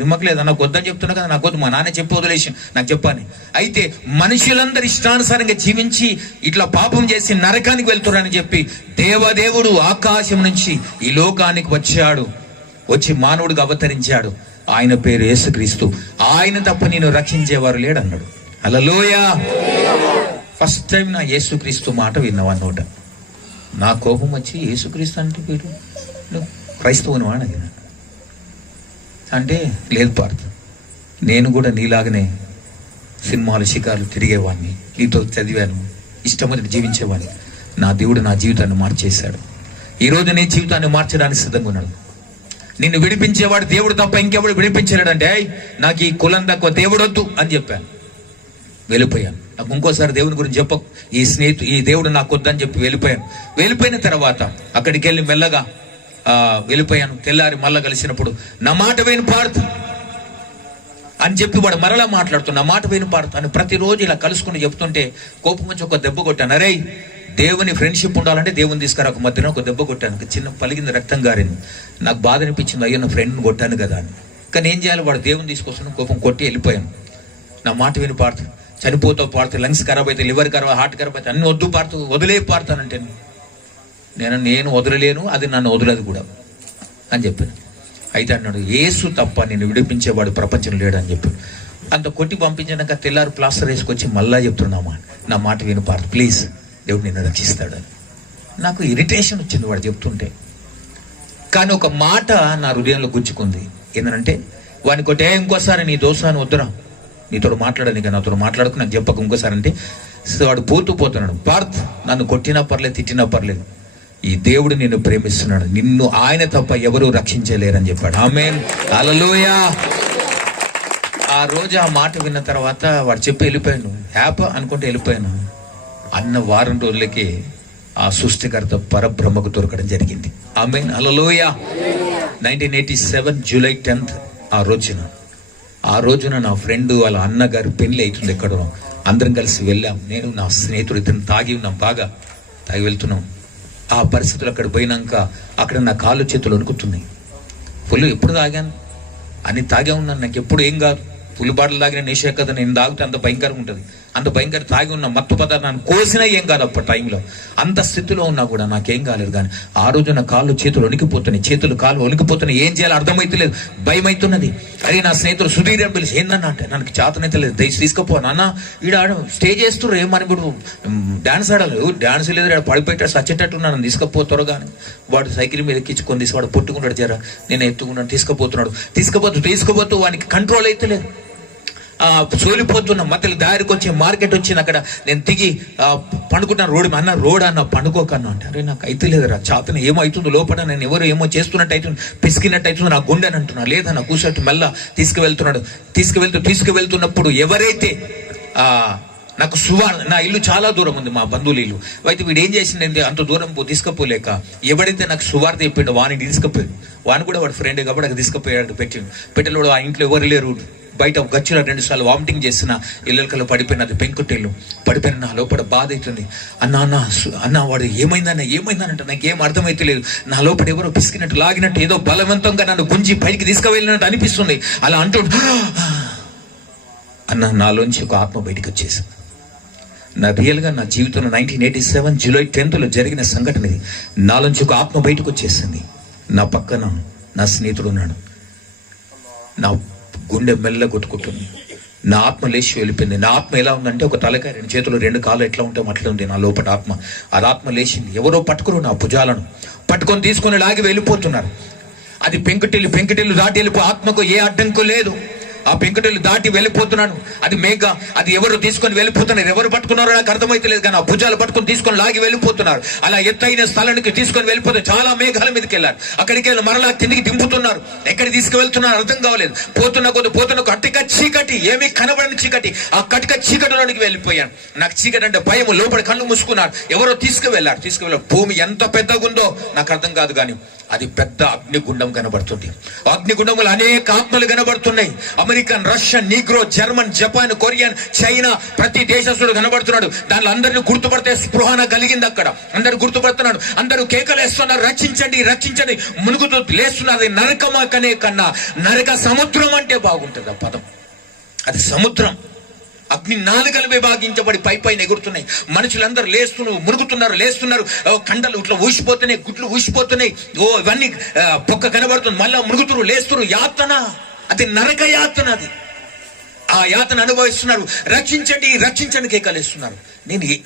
దిమ్మకు లేదు, నాకు వద్దని చెప్తున్నా కదా, నాకు వద్దు, మా నాన్న చెప్పి వదిలేసి నాకు చెప్పాలి. అయితే మనుషులందరూ ఇష్టానుసారంగా జీవించి ఇట్లా పాపం చేసి నరకానికి వెళ్తున్నారని చెప్పి దేవదేవుడు ఆకాశం నుంచి ఈ లోకానికి వచ్చి మానవుడిగా అవతరించాడు. ఆయన పేరు యేసుక్రీస్తు. ఆయన తప్ప నేను రక్షించేవారు లేడు అన్నాడు. హల్లెలూయా. ఫస్ట్ టైం నా యేసుక్రీస్తు మాట విన్నవాన్నోట నా కోపం వచ్చి, యేసుక్రీస్తు అంటే పేరు నువ్వు క్రైస్తవుని వాడు అంటే, లేదు పార్థ, నేను కూడా నీలాగనే సినిమాలు షికార్లు తిరిగేవాడిని, నీతో చదివాను, ఇష్టమని జీవించేవాడిని. నా దేవుడు నా జీవితాన్ని మార్చేశాడు. ఈరోజు నీ జీవితాన్ని మార్చడానికి సిద్ధంగా ఉన్నాడు. నిన్ను విడిపించేవాడు దేవుడు తప్ప ఇంకెవడు విడిపించలేడంటే, నాకు ఈ కులం తక్కువ, దేవుడు వద్దు అని చెప్పాను. వెళ్ళిపోయాను. నాకు ఇంకోసారి దేవుని గురించి చెప్పకు, ఈ దేవుడు నాకు వద్దని చెప్పి వెళ్ళిపోయాను. వెళ్ళిపోయిన తర్వాత అక్కడికి వెళ్ళి మెల్లగా వెళ్ళిపోయాను. తెల్లారి మళ్ళా కలిసినప్పుడు నా మాట విని పాడుతూ అని చెప్పి వాడు మరలా మాట్లాడుతూ నా మాట విని పాడుతూ అని ప్రతిరోజు ఇలా కలుసుకుని చెప్తుంటే కోపం వచ్చి ఒక దెబ్బ కొట్టాను. అరే, దేవుని ఫ్రెండ్షిప్ ఉండాలంటే దేవుని తీసుకురా. ఒక మధ్యన ఒక దెబ్బ కొట్టాను, ఒక చిన్న పలిగింది, రక్తం గారింది. నాకు బాధ అనిపించింది, అయ్యో నా ఫ్రెండ్ని కొట్టాను కదా అని. కానీ ఏం చేయాలి, వాడు దేవుని తీసుకొస్తున్నాను, కోపం కొట్టి వెళ్ళిపోయాను. నా మాట విని పాడుతూ చనిపోతావు, పాడుతూ లంగ్స్ ఖరాబ్ అయితే, లివర్ ఖరాబ్, హార్ట్ ఖరాబ్ అయితే అన్ని వద్దు, పాడుతూ వదిలే పాడతానంటే నేను వదలలేను, అది నన్ను వదలదు కూడా అని చెప్పాను. అయితే అన్నాడు, యేసు తప్ప నేను విడిపించేవాడు ప్రపంచం లేడని చెప్పాడు. అంత కొట్టి పంపించాక తెల్లారు ప్లాస్టర్ వేసుకొచ్చి మళ్ళా చెప్తున్నామా, నా మాట విను పాడు ప్లీజ్, దేవుడు నిన్ను రక్షిస్తాడని. నాకు ఇరిటేషన్ వచ్చింది వాడు చెప్తుంటే. కానీ ఒక మాట నా హృదయంలో గుచ్చుకుంది. ఏంటంటే వాడిని కొట్టే, ఇంకోసారి నీ దోషాన్ని వద్దురా, నీతో మాట్లాడని కానీ నాతో మాట్లాడుకు, నాకు చెప్పక ఇంకోసారి అంటే వాడు పోతున్నాడు. పార్థ్, నన్ను కొట్టినా పర్లేదు, తిట్టినా పర్లేదు, ఈ దేవుడు నిన్ను ప్రేమిస్తున్నాడు, నిన్ను ఆయన తప్ప ఎవరూ రక్షించలేరని చెప్పాడు. ఆమేన్, హల్లెలూయా. ఆ రోజు ఆ మాట విన్న తర్వాత వాడు చెప్పి వెళ్ళిపోయాను. హ్యాపీ అనుకుంటే వెళ్ళిపోయాను. అన్న వారం రోజులకి ఆ సృష్టికర్త పరబ్రహ్మకు దొరకడం జరిగింది. ఆమేన్, హల్లెలూయా. 1987 జూలై 10th ఆ రోజున నా ఫ్రెండ్ వాళ్ళ అన్నగారు పెళ్లి అవుతుంది ఎక్కడో. అందరం కలిసి వెళ్ళాం. నేను నా స్నేహితుడు ఇద్దరు తాగి ఉన్నాం, బాగా తాగి వెళ్తున్నాం. ఆ పరిస్థితులు అక్కడ పోయినాక అక్కడ నా కాళ్ళు చేతులు వణుకుతున్నాయి. ఫుల్ ఎప్పుడు తాగాను అని తాగే ఉన్నాను, నాకు ఎప్పుడు ఏం కాదు. పులి బాటలు తాగిన నిషే కదా, నేను తాగితే అంత భయంకరంగా ఉంటుంది. అంత భయంకర తాగి ఉన్న మత్తు పదార్థాన్ని కోసినా ఏం కాదు. అప్పటి టైంలో అంత స్థితిలో ఉన్నా కూడా నాకేం కాలేదు. కానీ ఆ రోజు నా కాళ్ళు చేతులు వణికిపోతున్నాయి, కాళ్ళు వణికిపోతున్నాయి. ఏం చేయాలో అర్థమైతలేదు, భయం అవుతున్నది. అరే నా స్నేహితులు సుధీర్ అని పిలిచి, ఏందన్నా అంటే నాకు చేతనైతే లేదు, దయచేసి తీసుకుపో నాన్న, ఈడ స్టేజ్ చేస్తున్నారు ఏమని ఇప్పుడు డాన్స్ ఆడాలి, డాన్స్ లేదు, ఆడ పడిపోయాడు సచ్చేటట్టు నన్ను తీసుకపో త్వరగా. వాడు సైకిల్ మీద ఎక్కించుకొని తీసి వాడు పొట్టుకున్నాడు, జరా నేను ఎత్తుకున్నాను, తీసుకుపోతూ వానికి కంట్రోల్ అయితే లేదు. సోలిపోతున్న మధ్యలో దారికి వచ్చి మార్కెట్ వచ్చింది. అక్కడ నేను దిగి పండుకుంటాను రోడ్డు. రోడ్ అన్న పండుకోకన్నా అంటే, అరే నాకు అయితే లేదురా, చాతన ఏమో అవుతుంది లోపల, నేను ఎవరు ఏమో చేస్తున్నట్టు అవుతుంది, పిసికినట్టు అవుతుంది నా గుండె అని అంటున్నా. లేదన్నా కూర్చోట్టు మెల్ల తీసుకువెళ్తున్నప్పుడు ఎవరైతే నాకు నా ఇల్లు చాలా దూరం ఉంది, మా బంధువుల ఇల్లు. అయితే వీడు ఏం చేసిండే, అంత దూరం తీసుకుపోలేక ఎవడైతే నాకు సువార్త చెప్పిండో వాడిని తీసుకుపోయాడు. వాడిని కూడా వాడు ఫ్రెండ్ కాబట్టి అక్కడ తీసుకుపోయాడు. పెట్టినప్పుడు ఆ ఇంట్లో ఎవరు లేరు, బయట గచ్చులో 2 సార్లు వామిటింగ్ చేసిన, ఇళ్ళకల్లో పడిపోయిన, అది పెంకుటిల్లు పడిపోయిన. నా లోపల బాధ అవుతుంది. అన్న వాడు ఏమైందనంటే నాకేం అర్థమైతే లేదు. నా లోపల ఎవరో పిసికినట్టు, లాగినట్టు, ఏదో బలవంతంగా నన్ను గుంజి పైకి తీసుకువెళ్ళినట్టు అనిపిస్తుంది. అలా అంటూ నాలోంచి ఒక ఆత్మ బయటకు వచ్చేసింది. రియల్గా నా జీవితంలో 1987 జూలై 10th జరిగిన సంఘటన ఇది. నాలోంచి ఒక ఆత్మ బయటకు వచ్చేసింది. నా పక్కన నా స్నేహితుడు ఉన్నాడు. నా గుండె మెల్ల కొట్టుకుంటుంది. నా ఆత్మ లేచి వెళ్ళిపోయింది. నా ఆత్మ ఎలా ఉందంటే, ఒక తలకాయ, 2 చేతులు 2 కాళ్ళు ఎట్లా ఉంటాం అట్లా ఉంది నా లోపల ఆత్మ. అది ఆత్మ లేచింది. ఎవరో పట్టుకుని నా భుజాలను పట్టుకొని తీసుకొని లాగి వెళ్ళిపోతున్నారు. అది పెంకుటిల్లు దాటి వెళ్ళిపో, ఆత్మకు ఏ అడ్డంకు లేదు. ఆ పెంకుటిల్లు దాటి వెళ్ళిపోతున్నాను. అది ఎవరు తీసుకొని వెళ్ళిపోతున్నారు, ఎవరు పట్టుకున్నారో నాకు అర్థమైతే లేదు. కానీ ఆ భుజాలు పట్టుకొని తీసుకొని లాగి వెళ్ళిపోతున్నారు. అలా ఎత్తైన స్థలానికి తీసుకొని వెళ్ళిపోతే చాలా మేఘాల మీదకి వెళ్ళారు. అక్కడికి వెళ్ళి మరలా కిందికి దింపుతున్నారు. ఎక్కడికి తీసుకువెళ్తున్నారు అర్థం కావలేదు. పోతున్న కట్టిక చీకటి, ఏమీ కనబడని చీకటి, ఆ కట్టిక చీకటిలోనికి వెళ్ళిపోయాను. నాకు చీకటి అంటే భయం. లోపల కళ్ళు మూసుకున్నారు. ఎవరో తీసుకువెళ్ళారు. భూమి ఎంత పెద్దగా ఉందో నాకు అర్థం కాదు, కానీ అది పెద్ద అగ్నిగుండం కనబడుతుంది. అగ్నిగుండములు అనేక ఆత్మలు కనబడుతున్నాయి. American, Russian, Negro, German, Japan, Korean, China, ప్రతి దేశస్తుడు కనబడుతున్నాడు. దానిలో అందరిని గుర్తుపడితే స్పృహన కలిగింది. అక్కడ అందరు గుర్తుపడుతున్నాడు. అందరూ కేకలేస్తున్నారు, రక్షించండి, మునుగుతూ లేస్తున్నారు. అది నరకమకనే కన్నా నరక సముద్రం అంటే బాగుంటుంది ఆ పదం. అది సముద్రం. అగ్ని నాలుకలు విభాగించబడి పైన ఎగురుతున్నాయి. మనుషులందరూ లేస్తున్నారు. కండలు ఇట్లా ఊసిపోతున్నాయి, గుడ్లు ఊసిపోతున్నాయి. ఇవన్నీ పొక్క కనబడుతుంది. మళ్ళా మురుగుతురు, లేస్తురు. యాతన, అది నరక యాతన. అది ఆ యాతన అనుభవిస్తున్నారు. రక్షించండి కేకలేస్తున్నారు.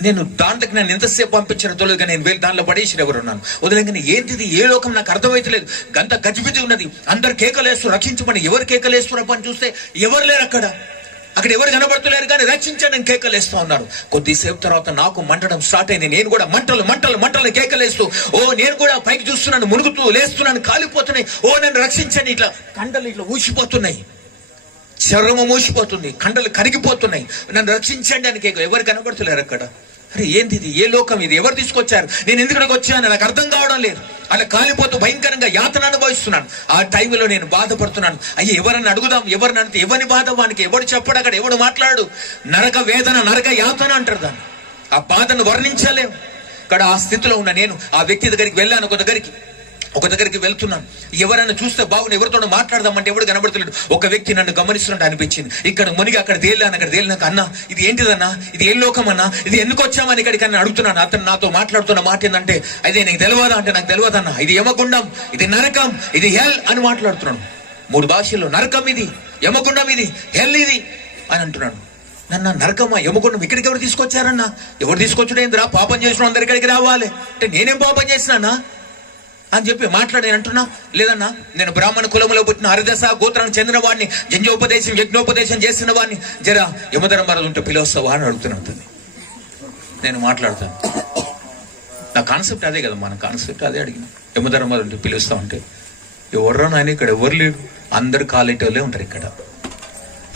నేను దాంట్లోకి నన్ను ఎంతసేపు పంపించిన తొలగా నేను వెళ్ళి దాంట్లో పడేసి ఎవరున్నాను వదిలేగానే. ఏంటిది, ఏ లోకం నాకు అర్థమైతలేదు. గంత గజిబిజి ఉన్నది. అందరు కేకలేస్తారు రక్షించమని. ఎవరు కేకలేస్తున్నారు అని చూస్తే ఎవరు లేరు అక్కడ. అక్కడ ఎవరు కనబడుతులేరు కానీ రక్షించండి అని కేకలేస్తూ ఉన్నారు. కొద్దిసేపు తర్వాత నాకు మంటడం స్టార్ట్ అయింది. నేను కూడా మంటలు కేకలేస్తూ, ఓ నేను కూడా పైకి చూస్తున్నాను, మునుగుతూ లేస్తున్నాను, కాలిపోతున్నాయి, ఓ నన్ను రక్షించండి. ఇట్లా కండలు ఇట్లా ఊసిపోతున్నాయి, చర్మం ఊసిపోతుంది, కండలు కరిగిపోతున్నాయి, నన్ను రక్షించండి అని కేక. ఎవరు కనబడుతులేరు అక్కడ. అరే ఏంది ఇది, ఏ లోకం ఇది, ఎవరు తీసుకొచ్చారు, నేను ఎందుకు వచ్చాను నాకు అర్థం కావడం లేదు. అలా కాలిపోతూ భయంకరంగా యాతన అనుభవిస్తున్నాను. ఆ టైంలో నేను బాధపడుతున్నాను. అయ్యో ఎవరన్నా అడుగుదాం, ఎవరిని అడిగితే ఎవరిని బాధ వానికి, ఎవడు చెప్పడు, అక్కడ ఎవడు మాట్లాడు. నరక వేదన, నరక యాతన అంటారు దాన్ని. ఆ బాధను వర్ణించలేము. ఇక్కడ ఆ స్థితిలో ఉన్న నేను ఆ వ్యక్తి దగ్గరికి వెళ్ళాను. ఒక దగ్గరికి వెళ్తున్నాను. ఎవరైనా చూస్తే బాగుంది, ఎవరితో మాట్లాడదామంటే ఎవడు కనబడతలేడు. ఒక వ్యక్తి నన్ను గమనిస్తున్నట్టు అనిపించింది. ఇక్కడ మునిగి అక్కడ తేలినాక, అన్నా ఇది ఏంటిదన్నా, ఇది ఏ లోకం అన్నా, ఇది ఎందుకు వచ్చామని ఇక్కడికి అన్న అడుగుతున్నాను. అతను నాతో మాట్లాడుతున్న మాట ఏంటంటే, అదే నీకు తెలియదా అంటే, నాకు తెలియదన్నా, ఇది యమగుండం, ఇది నరకం, ఇది హెల్ అని మాట్లాడుతున్నాను. 3 భాషల్లో నరకం ఇది, యమగుండం ఇది, హెల్ ఇది అని అంటున్నాడు. నన్ను నరకమా యమగుండం ఇక్కడికి ఎవరు తీసుకొచ్చారన్నా, ఎవరు తీసుకొచ్చుడేంద్రా, పాపం చేసిన అందరి ఇక్కడికి రావాలి అంటే నేనేం పాపం చేసినానా అని చెప్పి మాట్లాడి అంటున్నా. లేదన్నా, నేను బ్రాహ్మణ కులంలో పుట్టిన హరిదశ గోత్రానికి చెందిన వాడిని, యజ్ఞోపదేశం చేసిన వాడిని, జర యమధర్మరాజు ఉంటే పిలుస్తావా అని అడుగుతున్నాను. నేను మాట్లాడతాను. నా కాన్సెప్ట్ అదే కదా, మన కాన్సెప్ట్ అదే అడిగిన. యమధర్మరాజు ఉంటే పిలుస్తామంటే ఎవర్రా నాయన, ఇక్కడ ఎవరు లేరు, అందరు కాలేటోళ్ళే ఉంటారు ఇక్కడ.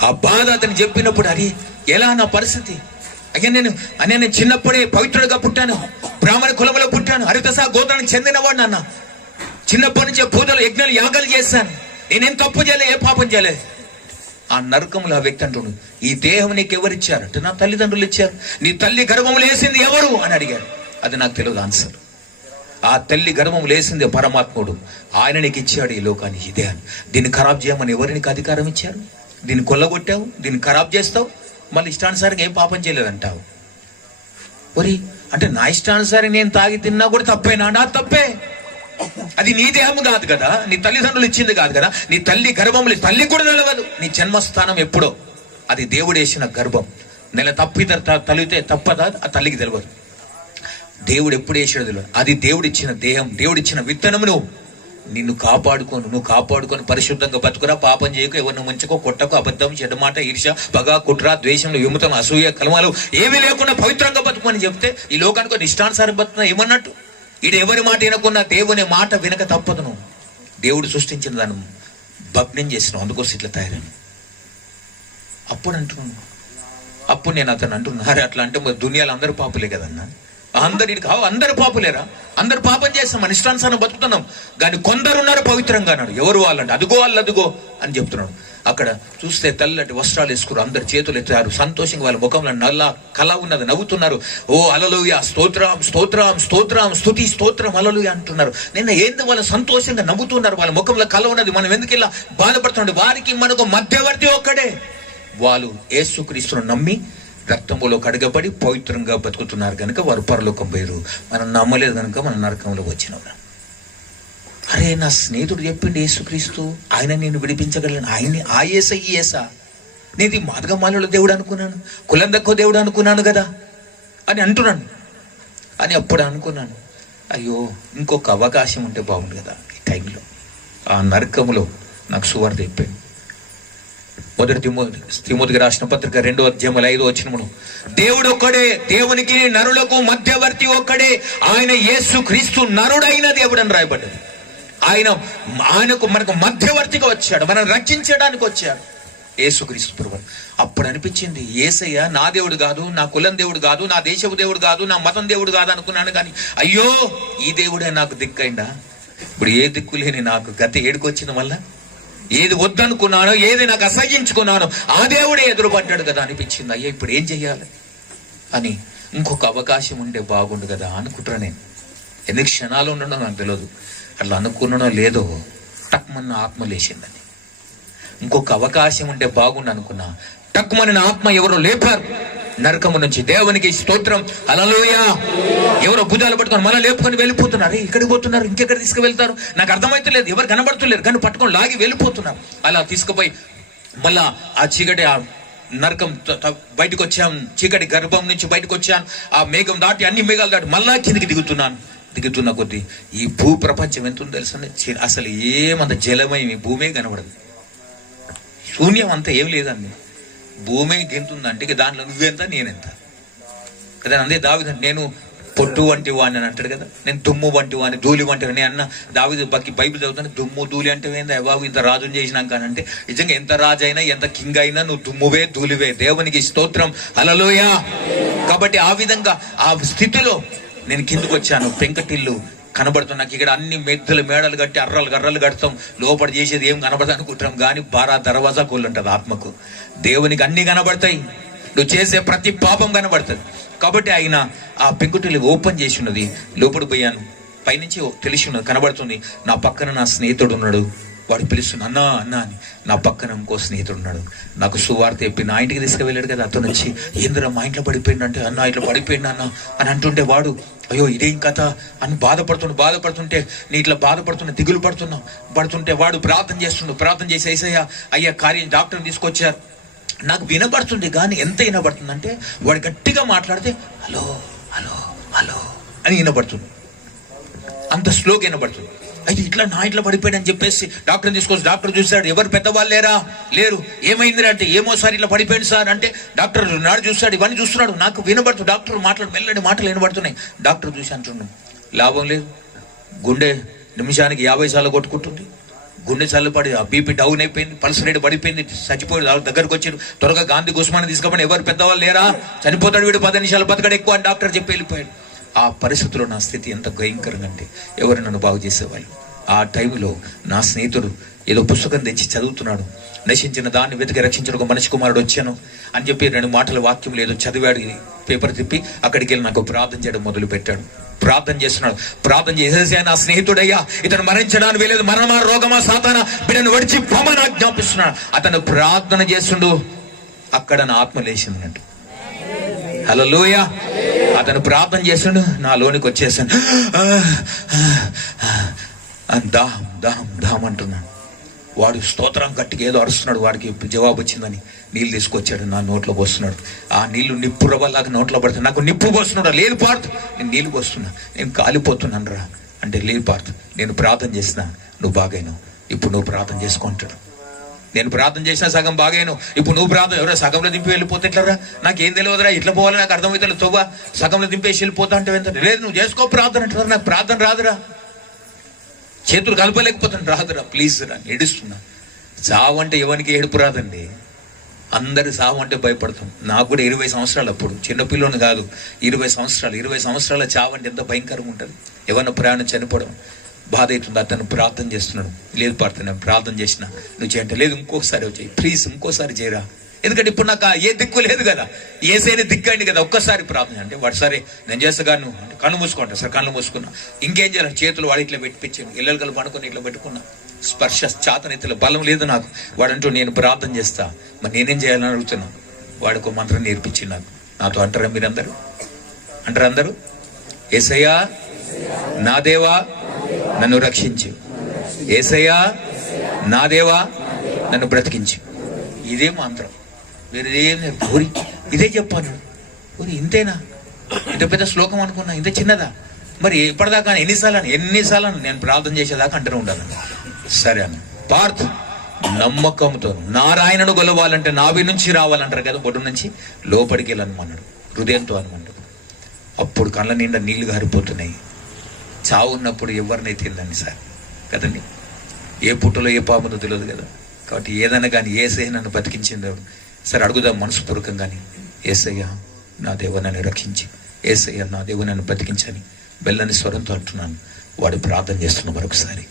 ఆ బాధ అతను చెప్పినప్పుడు, అరే ఎలా నా పరిస్థితి, అయ్యా నేను చిన్నప్పుడే పవిత్రుడిగా పుట్టాను, బ్రాహ్మణ కులంలో పుట్టాను, హరిదశ గోత్రానికి చెందిన వాడిని అన్న. చిన్నప్పటి నుంచి పూజలు, యజ్ఞాలు, యాగాలు చేశాను, నేనేం తప్పు చేయలే, ఏ పాపం చేయలేదు. ఆ నరకంలో ఆ వ్యక్తి అంటున్నాడు, ఈ దేహం నీకు ఎవరు ఇచ్చారు అంటే, నా తల్లిదండ్రులు ఇచ్చారు. నీ తల్లి గర్భములు వేసింది ఎవరు అని అడిగారు. అది నాకు తెలియదు ఆన్సర్. ఆ తల్లి గర్భములు వేసింది పరమాత్ముడు, ఆయన నీకు ఇచ్చాడు ఈ లోకానికి ఇదే అని. దీన్ని ఖరాబ్ చేయమని ఎవరు నీకు అధికారం ఇచ్చారు? దీన్ని కొల్లగొట్టావు, దీన్ని ఖరాబ్ చేస్తావు, మళ్ళీ ఇష్టానుసారంగా ఏం పాపం చేయలేదంటావు. ఒరి అంటే నా ఇష్టానుసారి నేను తాగి తిన్నా కూడా తప్పేనా? నా తప్పే. అది నీ దేహం కాదు కదా, నీ తల్లిదండ్రులు ఇచ్చింది కాదు కదా, నీ తల్లి గర్భములు, తల్లి కూడా తెలవదు నీ జన్మస్థానం ఎప్పుడో. అది దేవుడు వేసిన గర్భం. నెల తల్లితే తప్పదా, ఆ తల్లికి తెలియదు. దేవుడు ఎప్పుడు వేసాడో తెలియదు. అది దేవుడిచ్చిన దేహం, దేవుడిచ్చిన విత్తనము. నువ్వు కాపాడుకొని పరిశుద్ధంగా బతుకురా, పాపం చేయకు, ఎవరిని ముంచుకో, కొట్టకు, అబద్ధం, చెడ్డమాట, ఈర్ష, పగ, కుట్ర, ద్వేషంలో, విముతం, అసూయ, కలమాలు ఏమీ లేకుండా పవిత్రంగా బతుకుని చెప్తే ఈ లోకానికి ఇష్టానుసారం బతుకున్నా ఏమన్నట్టు. ఇది ఎవరి మాట వినకున్నా దేవుని మాట వినక తప్పదు. నువ్వు దేవుడు సృష్టించిన దాన్ని భగ్నం చేసినావు, అందుకోసం ఇట్లా తయారైన. అప్పుడు నేను అతను అంటున్నా, అరే అట్లా అంటే మరి దునియాలో అందరూ పాపులే కదన్నా, అందరు పాపులేరా, అందరు పాపం చేస్తాం, మన ఇష్టానుసారం బతుకుతున్నాం. కానీ కొందరున్నారు పవిత్రంగా అన్నాడు. ఎవరు వాళ్ళంటే, అదుగో అని చెప్తున్నాడు. అక్కడ చూస్తే తెల్లటి వస్త్రాలు వేసుకున్నారు, అందరు చేతులు ఎత్తారు, సంతోషంగా వాళ్ళ ముఖంలో నల్ల కళ ఉన్నది, నవ్వుతున్నారు. ఓ హల్లెలూయా, స్తోత్రం, స్తుతి స్తోత్రం, హల్లెలూయా అంటున్నారు. నిన్న ఏంది వాళ్ళు సంతోషంగా నవ్వుతున్నారు, వాళ్ళ ముఖంలో కళ ఉన్నది. మనం ఎందుకు ఇలా బాధపడుతున్నాడు? వారికి మనకు మధ్యవర్తి ఒక్కడే. వాళ్ళు యేసుక్రీస్తును నమ్మి రక్తములో కడగబడి పవిత్రంగా బతుకుతున్నారు కనుక వారు పరలోకం పోయారు. మనం నమ్మలేదు కనుక మనం నరకంలో వచ్చినాం. అరే నా స్నేహితుడు చెప్పిండు, యేసుక్రీస్తు ఆయన నేను విడిపించగలను, ఆయన్ని ఆ యేసా ఈ యేసా, నేను మార్గమాలలో దేవుడు అనుకున్నాను, కులం దక్కో దేవుడు అనుకున్నాను కదా అని అంటున్నాను. అని అప్పుడు అనుకున్నాను, అయ్యో ఇంకొక అవకాశం ఉంటే బాగుండు కదా ఈ టైంలో. ఆ నరకంలో నాకు సువార్త చెప్పాడు. 1 తిమోతికి రాసిన పత్రిక 2వ అధ్యాయం 5వ వచనమును, దేవుడు ఒక్కడే, దేవునికి నరులకు మధ్యవర్తి ఒక్కడే, ఆయన యేసుక్రీస్తు నరుడైన దేవుడు అని రాయబడ్డది. ఆయనకు మనకు మధ్యవర్తిగా వచ్చాడు, మనం రక్షించడానికి వచ్చాడు యేసుక్రీస్తు ప్రభువు. అప్పుడు అనిపించింది, యేసయ్య నా దేవుడు కాదు, నా కులం దేవుడు కాదు, నా దేశపు దేవుడు కాదు, నా మతం దేవుడు కాదు అనుకున్నాను. కానీ అయ్యో ఈ దేవుడే నాకు దిక్కైందా. ఇప్పుడు ఏ దిక్కు లేని నాకు గతి ఏడుకొచ్చిన వల్ల ఏది వద్దనుకున్నానో, ఏది నాకు అసహ్యించుకున్నానో ఆ దేవుడే ఎదురుపడ్డాడు కదా అనిపించింది. అయ్యా ఇప్పుడు ఏం చెయ్యాలి అని, ఇంకొక అవకాశం ఉంటే బాగుండు కదా అనుకుంటున్నా. నేను ఎన్ని క్షణాలు ఉండడం నాకు తెలియదు. అట్లా అనుకున్నానో లేదో టక్మన్న ఆత్మ లేచిందని. ఇంకొక అవకాశం ఉంటే బాగుండు అనుకున్నా. టక్మన్న ఆత్మ ఎవరో లేపారు నరకము నుంచి. దేవునికి స్తోత్రం, హల్లెలూయా. ఎవరో భుజాలు పట్టుకొని మళ్ళీ లేపుకొని వెళ్ళిపోతున్నారు. ఇక్కడికి పోతున్నారు, ఇంకెక్కడ తీసుకువెళ్తారు నాకు అర్థమైతే లేదు. ఎవరు కనబడుతులేరు కానీ పట్టుకొని లాగి వెళ్ళిపోతున్నారు. అలా తీసుకుపోయి మళ్ళా ఆ చీకటి, ఆ నరకం బయటకు వచ్చాను, చీకటి గర్భం నుంచి బయటకు వచ్చాను. ఆ మేఘం దాటి, అన్ని మేఘాలు దాటి మళ్ళా కిందికి దిగుతున్న కొద్దీ ఈ భూ ప్రపంచం ఎంత ఉందో తెలుసు. అసలు ఏమంత జలమయం, ఈ భూమే కనబడదు, శూన్యం అంతా ఏం లేదండి. భూమి గింతుందంటే ఇక దాంట్లో నువ్వెంత నేనెంత కదా. అందే దావీదు, నేను పొట్టు వంటి వాడిని అని అంటాడు కదా, నేను దుమ్ము వంటి వాడిని, ధూళి వంటి వాడిని అన్న. దావీదు బక్కి బైబిల్ చదువుతాను, దుమ్ము ధూళి అంటే ఏందా బాబు, ఇంత రాజుని చేసినాక అంటే నిజంగా ఎంత రాజు అయినా ఎంత కింగ్ అయినా నువ్వు దుమ్మువే ధూళివే. దేవునికి స్తోత్రం, హల్లెలూయా. కాబట్టి ఆ విధంగా ఆ స్థితిలో నేను కిందకు వచ్చాను. పెంకటిల్లు కనబడుతుంది నాకు. ఇక్కడ అన్ని మెద్దలు మేడలు కట్టి అర్రలు గర్రలు కడతాం, లోపల చేసేది ఏం కనబడదు అనుకుంటాం. కానీ బారా దర్వాజా కోళ్ళుంటది ఆత్మకు. దేవునికి అన్ని కనబడతాయి, నువ్వు చేసే ప్రతి పాపం కనబడుతుంది. కాబట్టి ఆయన ఆ పెంకుటిల్లు ఓపెన్ చేసి ఉన్నది. లోపల పోయాను, పైనుంచి తెలిసి ఉన్నది, కనబడుతుంది. నా పక్కన నా స్నేహితుడు ఉన్నాడు. వాడు పిలుస్తున్నా, అన్నా అన్నా అని. నా పక్కన ఇంకో స్నేహితుడు ఉన్నాడు, నాకు సువార్త చెప్పి నా ఇంటికి తీసుకువెళ్ళాడు కదా. అతను వచ్చి, ఏందిరా మా ఇంట్లో పడిపోయిండు అంటే, అన్న ఇట్లా పడిపోయిండు అన్న అని అంటుంటే, వాడు అయ్యో ఇదేం కథ అని బాధపడుతుంటే నీ ఇట్లా దిగులు పడుతుంటే వాడు ప్రార్థన చేసి ఏసయ్య అయ్యా కార్యం, డాక్టర్ని తీసుకొచ్చారు. నాకు వినబడుతుంది కానీ ఎంత వినబడుతుందంటే, వాడు గట్టిగా మాట్లాడితే హలో హలో హలో అని వినబడుతుంది, అంత స్లోగా వినబడుతుంది. అయితే ఇట్లా నా ఇంట్లో పడిపోయాడు అని చెప్పేసి డాక్టర్ని తీసుకొచ్చి, డాక్టర్ చూశాడు, ఎవరు పెద్దవాళ్ళు లేరు. ఏమైంది అంటే, ఏమో సార్ ఇట్లా పడిపోయింది సార్ అంటే, డాక్టర్ నాడు చూస్తాడు, ఇవన్నీ చూస్తున్నాడు, నాకు వినబడుతుంది. డాక్టర్ మెల్లడి మాటలు వినబడుతున్నాయి. డాక్టర్ చూసి అంటున్నాడు, లాభం లేదు, గుండె నిమిషానికి 50 సార్లు కొట్టుకుంటుంది, గుండె చల్లపడి బీపీ డౌన్ అయిపోయింది, పల్స్ రేట్ పడిపోయింది, చచ్చిపోయి దగ్గరకు వచ్చారు, త్వరగా గాంధీ గుస్మాని తీసుకపోయి, ఎవరు పెద్దవాళ్ళు లేరా, చనిపోతాడు వీడు, 10 నిమిషాలు బతకడు ఎక్కువ అని డాక్టర్ చెప్పి వెళ్ళిపోయాడు. ఆ పరిస్థితిలో నా స్థితి ఎంత భయంకరంగా అంటే, ఎవరు నన్ను బాగు చేసేవాళ్ళు. ఆ టైంలో నా స్నేహితుడు ఏదో పుస్తకం తెచ్చి చదువుతున్నాడు, నశించిన దాన్ని వెతికి రక్షించిన ఒక మనిషి కుమారుడు వచ్చాను అని చెప్పి 2 మాటల వాక్యం లేదో చదివాడు. పేపర్ తిప్పి అక్కడికి వెళ్ళి నాకు ప్రార్థన చేయడం మొదలు పెట్టాడు. ప్రార్థన చేస్తున్నాడు. ప్రార్థన చేసేసి, నా స్నేహితుడయ్యా, ఇతను మరణించడానికి వీలేదు, మరణమా రోగమా సాతానా బిడ్డను వడిచి పొమ్మని ఆజ్ఞాపిస్తున్నాడు. అతను ప్రార్థన చేస్తుండు, అక్కడ నా ఆత్మ లేచిందన్నట్టు. హల్లెలూయా. అతను ప్రార్థన చేస్తుండు, నా లోనికి వచ్చేసాను. దాహం దాహం దాహం అంటున్నాడు. వాడు స్తోత్రం గట్టిగా ఏదో అరుస్తున్నాడు, వాడికి జవాబు వచ్చిందని నీళ్ళు తీసుకొచ్చాడు, నా నోట్లో పోస్తున్నాడు. ఆ నీళ్లు నిప్పు రవ్వలాగా నోట్లో పడుతుంది. నాకు నిప్పు పోస్తున్నాడు, లేదు పార్త్, నేను నీళ్ళు పోస్తున్నా, నేను కాలిపోతున్నాను రా అంటే, లేదు పార్త్, నేను ప్రార్థన చేసిన, నువ్వు బాగైనావు, ఇప్పుడు నువ్వు ప్రార్థన చేసుకుంటాడు. నేను ప్రార్థన చేసినా సగం బాగాను, ఇప్పుడు నువ్వు ప్రార్థన, ఎవరో సగంలో దింపి వెళ్ళిపోతే ఎట్లరా, నాకేం తెలియదురా, ఇట్లా పోవాలి, నాకు అర్థమవుతుంది, తవ్వా సగంలో దింపేసి వెళ్ళిపోతా అంటే ఎంత, లేదు నువ్వు చేసుకో ప్రార్థన అంటారా, నాకు ప్రార్థన రాదురా, చేతులు కలపలేకపోతాను, రాదురా, ప్లీజ్ రా, ఏడుస్తున్నా. చావు అంటే ఎవరికి ఏడుపు రాదండి, అందరి సావు అంటే భయపడతాం. నాకు కూడా 20 సంవత్సరాలు, అప్పుడు చిన్నపిల్లని కాదు, 20 సంవత్సరాల చావు అంటే ఎంత భయంకరంగా ఉంటుంది. ఎవరిన ప్రయాణం చనిపోవడం బాధ అవుతుంది. అతను ప్రార్థన చేస్తున్నాడు, లేదు పార్త నేను ప్రార్థన చేసిన, నువ్వు చేయంటే, లేదు ఇంకొకసారి వచ్చాయి ప్లీజ్, ఇంకోసారి చేయరా, ఎందుకంటే ఇప్పుడు నాకు ఏ దిక్కు లేదు కదా, ఏసైనా దిక్కు అయింది కదా, ఒక్కసారి ప్రార్థన అంటే, వాడు సరే నేను చేస్తాను అంటే, కళ్ళు మూసుకుంటా సార్, కళ్ళు మూసుకున్నా, ఇంకేం చేయాలి, చేతులు వాడు ఇట్లా పెట్టిపించాను, ఇళ్ళలు కలిపి పడుకొని ఇట్లా పెట్టుకున్నా, స్పర్శ చాతనెత్తుల బలం లేదు నాకు. వాడంటూ నేను ప్రార్థన చేస్తా, మరి నేనేం చేయాలని అడుగుతున్నా. వాడికి ఒక మంత్రం నేర్పించింది నాకు. నాతో అంటారా మీరందరూ, అందరూ యేసయ్యా నా దేవా నన్ను రక్షించు, యేసయ్యా నా దేవా నన్ను బ్రతికించు. ఇదే మంత్రం, వేరేదేం ఊరి ఇదే చెప్పాను. ఊరి ఇంతేనా, ఇంత పెద్ద శ్లోకం అనుకున్నా, ఇంత చిన్నదా, మరి ఎప్పటిదాకా ఎన్నిసార్లు నేను ప్రార్థన చేసేదాకా అంటూనే ఉండాలి. సరే అన్న పార్థ్, నమ్మకంతో నారాయణను గొలవాలంటే నాభి నుంచి రావాలంటారు కదా, బొడ్డు నుంచి లోపలికి వెళ్ళనమన్నాడు, హృదయంతో అనమన్నాడు. అప్పుడు కళ్ళ నిండా నీళ్లు గారిపోతున్నాయి. చావు ఉన్నప్పుడు ఎవరిని తెలియదండి సార్ కదండి, ఏ పుట్టలో ఏ పాముతో తెలియదు కదా. కాబట్టి ఏదైనా కానీ ఏసయ్య నన్ను బతికించింది సరే, అడుగుదాం మనస్పూర్వకంగాని, ఏసయ్య నా దేవ నన్ను రక్షించి, ఏసయ్య నా దేవ నన్ను బతికించని బెల్లని స్వరంతో అంటున్నాను. వాడు ప్రార్థన చేస్తున్నా, మరొకసారి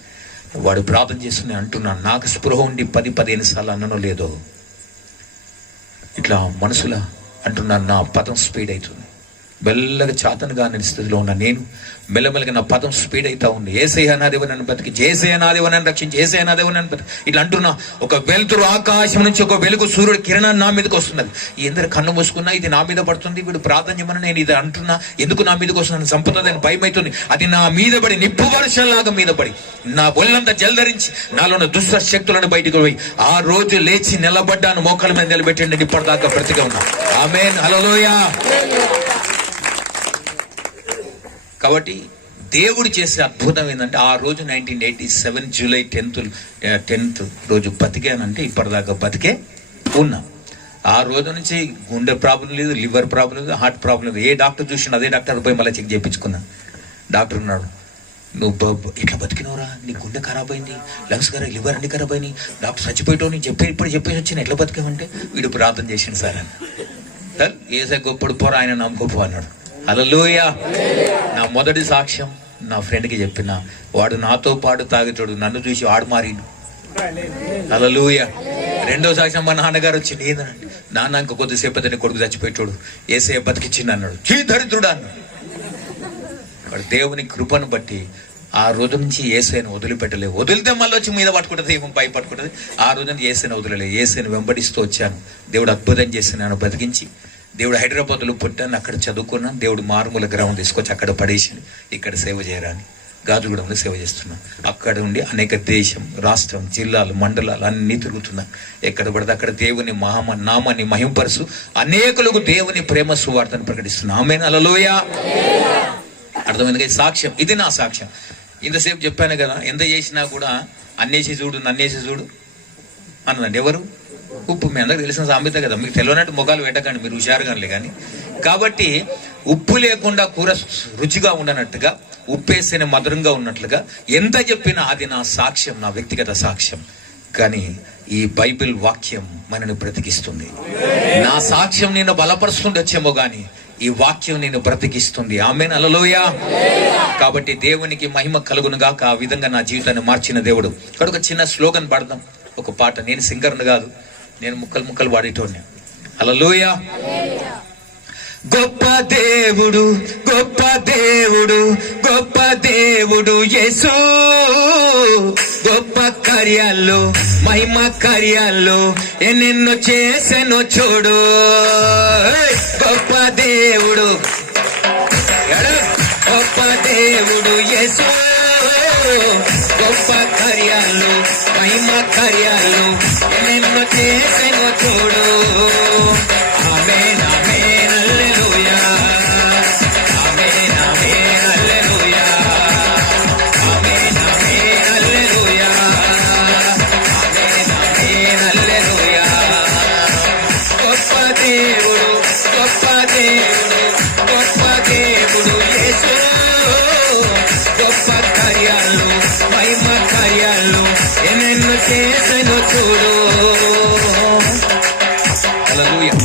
వాడు ప్రార్థన చేస్తున్నా అంటున్నాను. నాకు స్పృహ ఉండి 10-15 సార్లు అన్ననో లేదో ఇట్లా మనసులో అంటున్నాను. నా పదం స్పీడ్ అవుతుంది, మెల్లగా చాతనుగా నేను స్థితిలో ఉన్నా. నేను మెల్లమెల్లగా నా పదం స్పీడ్ అవుతా ఉంది. ఏసయ్య నా దేవ నన్ను బతికించి, ఏసయ్య నా దేవ నన్ను రక్షించి, ఏసయ్య నా దేవ నన్ను బతికి, ఇట్లా అంటున్నా. ఒక వెలుతురు ఆకాశం నుంచి ఒక వెలుగు సూర్యుడు కిరణాన్ని నా మీదకి వస్తున్నది. ఎందరు కన్ను మూసుకున్నా ఇది నా మీద పడుతుంది, వీడు ప్రార్థన చేయమని నేను ఇది అంటున్నా, ఎందుకు నా మీదకి వస్తున్నాను, సంపదని భయం అవుతుంది. అది నా మీద పడి నిప్పు వర్షంలాగా మీద పడి నా ఒళ్ళంతా జలధరించి నాలో దుష్ట శక్తులను బయటకు పోయి ఆ రోజు లేచి నిలబడ్డాను, మోకాల మీద నిలబెట్టండి, ఇప్పటిదాకా బ్రతిగా ఉన్నా. ఆమేన్, హల్లెలూయా. కాబట్టి దేవుడు చేసే అద్భుతం ఏంటంటే, ఆ రోజు 1987 జూలై 10th రోజు బతికానంటే ఇప్పటిదాకా బతికే ఉన్నా. ఆ రోజు నుంచి గుండె ప్రాబ్లం లేదు, లివర్ ప్రాబ్లం లేదు, హార్ట్ ప్రాబ్లం లేదు. ఏ డాక్టర్ చూసినా అదే డాక్టర్ పోయి మళ్ళీ చెక్ చేయించుకున్నా. డాక్టర్ ఉన్నాడు, నువ్వు ఇట్లా బతికినవరా, నీ గుండె ఖరాబ్ అయింది, లంగ్స్ ఖరాబ్, లివర్ అన్ని ఖరాబ్ అయినాయి, డాక్టర్ చచ్చిపోయావు, నేను చెప్పేసి వచ్చిన ఎట్లా బతికామంటే వీడు ప్రార్థన చేసిండు సార్ అని. ఏసై గొప్పడు పోరా, ఆయన నా గొప్ప అన్నాడు. హల్లెలూయా. నా మొదటి సాక్ష్యం నా ఫ్రెండ్కి చెప్పిన, వాడు నాతో పాటు తాగేటోడు, నన్ను చూసి వాడు మారిండు. హల్లెలూయా. రెండో సాక్ష్యం మా నాన్నగారు వచ్చి, నేనండి నాన్న ఇంక కొద్దిసేపు అతని కొడుకు చచ్చిపోయేటోడు, ఏసై బతికిచ్చింది అన్నాడు. చీ దరిద్రుడా అన్నాడు. దేవుని కృపను బట్టి ఆ రోజు నుంచి ఏసైను వదిలిపెట్టలేదు. వదిలితే మళ్ళీ వచ్చి మీద పట్టుకుంటుంది, ఏమో పై పట్టుకుంటుంది. ఆ రోజు నుంచి ఏసైను వదిలేదు, ఏసైను వెంబడిస్తూ వచ్చాను. దేవుడు అద్భుతం చేసి నన్ను బతికించి, దేవుడు హైదరాబాద్లో పుట్టాను, అక్కడ చదువుకున్నాను. దేవుడు మారుమూల గ్రామం తీసుకొచ్చి అక్కడ పడేసి ఇక్కడ సేవ చేయరాని గాజుగూడెంలో సేవ చేస్తున్నాను. అక్కడ ఉండి అనేక దేశం, రాష్ట్రం, జిల్లాలు, మండలాలు అన్నీ తిరుగుతున్నా. ఎక్కడ పడితే అక్కడ దేవుని నామాన్ని మహింపరుసు అనేకులకు దేవుని ప్రేమ సువార్తను ప్రకటిస్తున్నా. ఆమేన్. హల్లెలూయా. అర్థమైంది. సాక్ష్యం ఇది, నా సాక్ష్యం. ఇంతసేపు చెప్పాను కదా, ఎంత చేసినా కూడా అన్నేసి చూడు నన్నేసి చూడు అన్నదండి. ఎవరు? ఉప్పు. మీ అందరికి తెలిసిన సామెత కదా, మీకు తెలియనట్టు ముఖాలు పెట్టకండి, మీరు హుషారుగానే. కానీ కాబట్టి ఉప్పు లేకుండా కూర రుచిగా ఉండనట్టుగా, ఉప్పేస్తేనే మధురంగా ఉన్నట్లుగా ఎంత చెప్పినా అది నా సాక్ష్యం, నా వ్యక్తిగత సాక్ష్యం. కానీ ఈ బైబిల్ వాక్యం మనని బ్రతికిస్తుంది. నా సాక్ష్యం నేను బలపరుస్తుండొచ్చేమో కానీ ఈ వాక్యం నేను బ్రతికిస్తుంది. ఆమేన్. హల్లెలూయా. కాబట్టి దేవునికి మహిమ కలుగును గాక. ఆ విధంగా నా జీవితాన్ని మార్చిన దేవుడు. ఇక్కడ ఒక చిన్న స్లోగన్ పాడదాం, ఒక పాట. నేను సింగర్ను కాదు, నేను ముక్కలు పాడేటోడిని. హల్లెలూయా. గొప్ప దేవుడు, గొప్ప దేవుడు, గొప్ప దేవుడు యేసు. గొప్ప కార్యాల్లో, మహిమ కార్యాల్లో ఎన్నెన్నో చేసెనో చూడు. గొప్ప దేవుడు, గొప్ప దేవుడు యేసు. గొప్ప కార్యాలు, మహిమ కార్యాలు ఎన్నెన్నో చేసెనో చూడు. ఆమేన్, ఆమేన్, హల్లెలూయా. ఆమేన్, ఆమేన్, హల్లెలూయా. ఆమేన్, ఆమేన్, హల్లెలూయా. ఆమేన్, ఆమేన్, హల్లెలూయా. గొప్ప దేవుడు, గొప్ప దేవుడు, గొప్ప దేవుడు యేసు. గొప్ప కార్యాలు, మహిమ కార్యాలు ఎన్నెన్నో చేసెనో చూడు. హల్లెలూయా.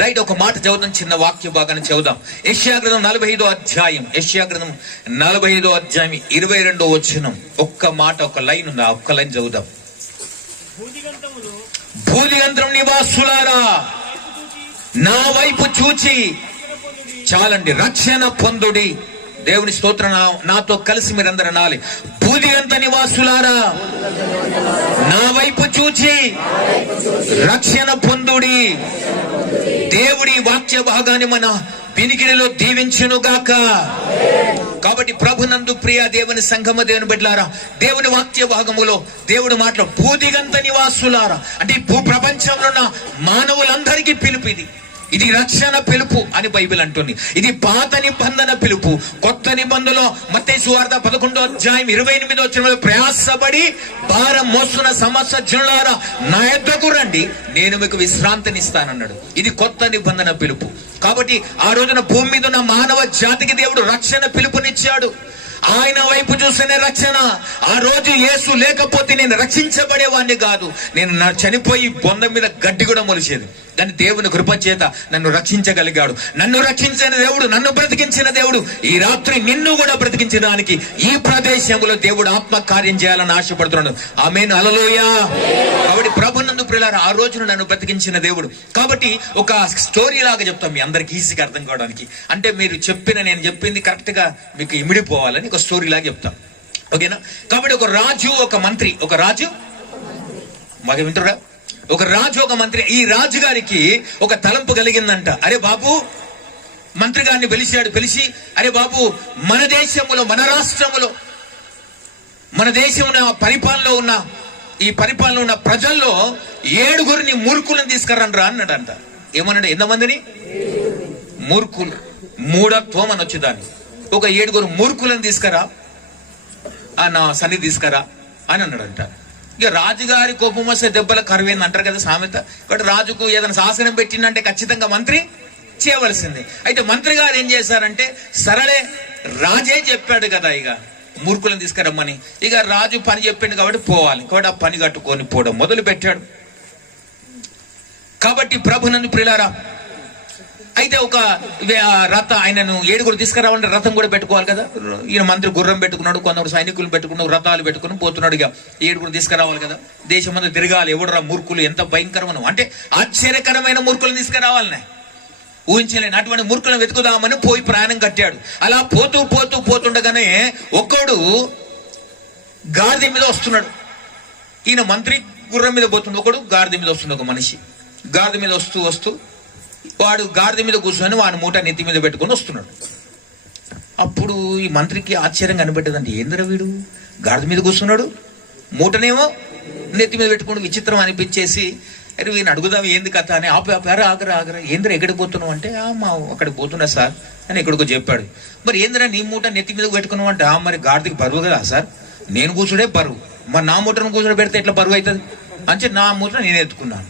రైట్, ఒక మాట చదువుతాం, చిన్న వాక్య భాగాన్ని చదువుదాం. యెషయా గ్రంథం 45వ అధ్యాయం, యెషయా గ్రంథం 45వ అధ్యాయం 22వ వచనం. ఒక్క మాట, ఒక లైన్ ఉంది, ఒక్క లైన్ చదువుదాం. భూదిగంతరం నివాసులారా నా వైపు చూచి, చాలండి, రక్షణ పొందుడి. దేవుని స్తోత్రం. నాతో కలిసి మీరందరూ అనాలి, భూదిగంత నివాసులారా నా వైపు చూచి రక్షణ పొందుడి. దేవుడి వాక్య భాగాన్ని మన వినికిడిలో దీవించును గాక. కాబట్టి ప్రభునందు ప్రియ దేవుని సంఘమ, దేవుని బిడ్డలారా, దేవుని వాక్య భాగములో దేవుడు మాటలు భూదిగంత నివాసులారా అంటే భూ ప్రపంచంలో ఉన్న మానవులందరికీ పిలుపు ఇది. ఇది రక్షణ పిలుపు అని బైబిల్ అంటుంది. ఇది పాత నిబంధన పిలుపు. కొత్త నిబంధనలో మత్తయి సువార్త 11వ అధ్యాయం 28వ వచనంలో, ప్రయాసపడి భారం మోస్తున్న సమస్త జనులారా నా యొద్దకు రండి, నేను మీకు విశ్రాంతినిస్తానన్నాడు. ఇది కొత్త నిబంధన పిలుపు. కాబట్టి ఆ రోజున భూమి మీద ఉన్న మానవ జాతికి దేవుడు రక్షణ పిలుపునిచ్చాడు. ఆయన వైపు చూస్తేనే రక్షణ. ఆ రోజు యేసు లేకపోతే నేను రక్షించబడేవాడిని కాదు, నేను చనిపోయి బొంద మీద గడ్డి కూడా మొలిచేది. కానీ దేవుని కృప చేత నన్ను రక్షించగలిగాడు. నన్ను రక్షించిన దేవుడు, నన్ను బ్రతికించిన దేవుడు ఈ రాత్రి నిన్ను కూడా బ్రతికించడానికి ఈ ప్రదేశంలో దేవుడు ఆత్మ కార్యం చేయాలని ఆశపడుతున్నాడు. ఆమేన్, హల్లెలూయా. కాబట్టి ప్రభునందు ప్రియులారా, ఆ రోజున నన్ను బ్రతికించిన దేవుడు. కాబట్టి ఒక స్టోరీ లాగా చెప్తాం మీ అందరికి ఈజీగా అర్థం కావడానికి. అంటే మీరు నేను చెప్పింది కరెక్ట్ గా మీకు ఇమిడిపోవాలని ఒక స్టోరీ లాగా చెప్తాం. ఓకేనా? కాబట్టి ఒక రాజు, ఒక మంత్రి. ఒక రాజు, మాకు వింటారా? ఒక రాజు, ఒక మంత్రి. ఈ రాజు గారికి ఒక తలంపు కలిగిందంట. అరే బాబు, మంత్రి గారిని పిలిచి, అరే బాబు, మన దేశంలో, మన రాష్ట్రంలో, మన దేశంలో ఈ పరిపాలన ఉన్న ప్రజల్లో 7 మూర్ఖులను తీసుకురండ్రా అన్నాడంట. ఏమన్నాడు? ఎంతమందిని? మూర్ఖులు. మూఢత్వం అని వచ్చేదాన్ని. ఒక 7 మూర్ఖులను తీసుకురా, నా సన్ని తీసుకురా అని అన్నాడంట. ఇక రాజుగారి కోపం వస్తే దెబ్బల కరువేంది అంటారు కదా సామెత. కాబట్టి రాజుకు ఏదైనా శాసనం పెట్టిందంటే ఖచ్చితంగా మంత్రి చేయవలసిందే. అయితే మంత్రి గారు ఏం చేశారంటే, సరళే రాజే చెప్పాడు కదా ఇక మూర్ఖులను తీసుకురమ్మని, ఇక రాజు పని చెప్పిండు కాబట్టి పోవాలి. కాబట్టి ఆ పని కట్టుకొని పోవడం మొదలు పెట్టాడు. కాబట్టి ప్రభునందు ప్రియులారా, అయితే ఒక ఆయనను 7 తీసుకురావాలంటే రథం కూడా పెట్టుకోవాలి కదా. ఈయన మంత్రి గుర్రం పెట్టుకున్నాడు, కొందరు సైనికులు పెట్టుకున్నాడు, రథాలు పెట్టుకుని పోతున్నాడు. ఇక 7 తీసుకురావాలి కదా, దేశం అంతా తిరగాలి. ఎవడురా మూర్ఖులు, ఎంత భయంకరమైన అంటే ఆశ్చర్యకరమైన మూర్ఖులను తీసుకురావాలనే ఊహించలేని అటువంటి మూర్ఖులను వెతుకుదామని పోయి ప్రయాణం కట్టాడు. అలా పోతూ పోతూ పోతుండగానే ఒక్కడు గాడిద మీద వస్తున్నాడు. ఈయన మంత్రి గుర్రం మీద పోతుండే, ఒకడు గాడిద మీద వస్తుండే. ఒక మనిషి గాడిద మీద వస్తూ వాడు గాడిద మీద కూర్చొని వాడి మూట నెత్తి మీద పెట్టుకొని వస్తున్నాడు. అప్పుడు ఈ మంత్రికి ఆశ్చర్యం కనిపెట్టదంటే, ఏందిరా వీడు గాడిద మీద కూర్చున్నాడు, మూటనేమో నెత్తి మీద పెట్టుకుని విచిత్రం అనిపించేసి, అరే వీడిని అడుగుదాం ఏంది కథ అని ఆపారా ఆగరా ఏంద్రా ఎక్కడికి పోతున్నావు అంటే, మా అక్కడికి పోతున్నా సార్ అని ఎక్కడికో చెప్పాడు. మరి ఏంద్రా నీ మూట నెత్తి మీద పెట్టుకున్నావు అంటే, మరి గాడిదకి బరువు కదా సార్, నేను కూర్చుడే బరువు, మరి నా మూటను కూర్చొని పెడితే ఎట్లా బరువు అవుతుంది అంటే, నా మూట నేను ఎత్తుకున్నాను.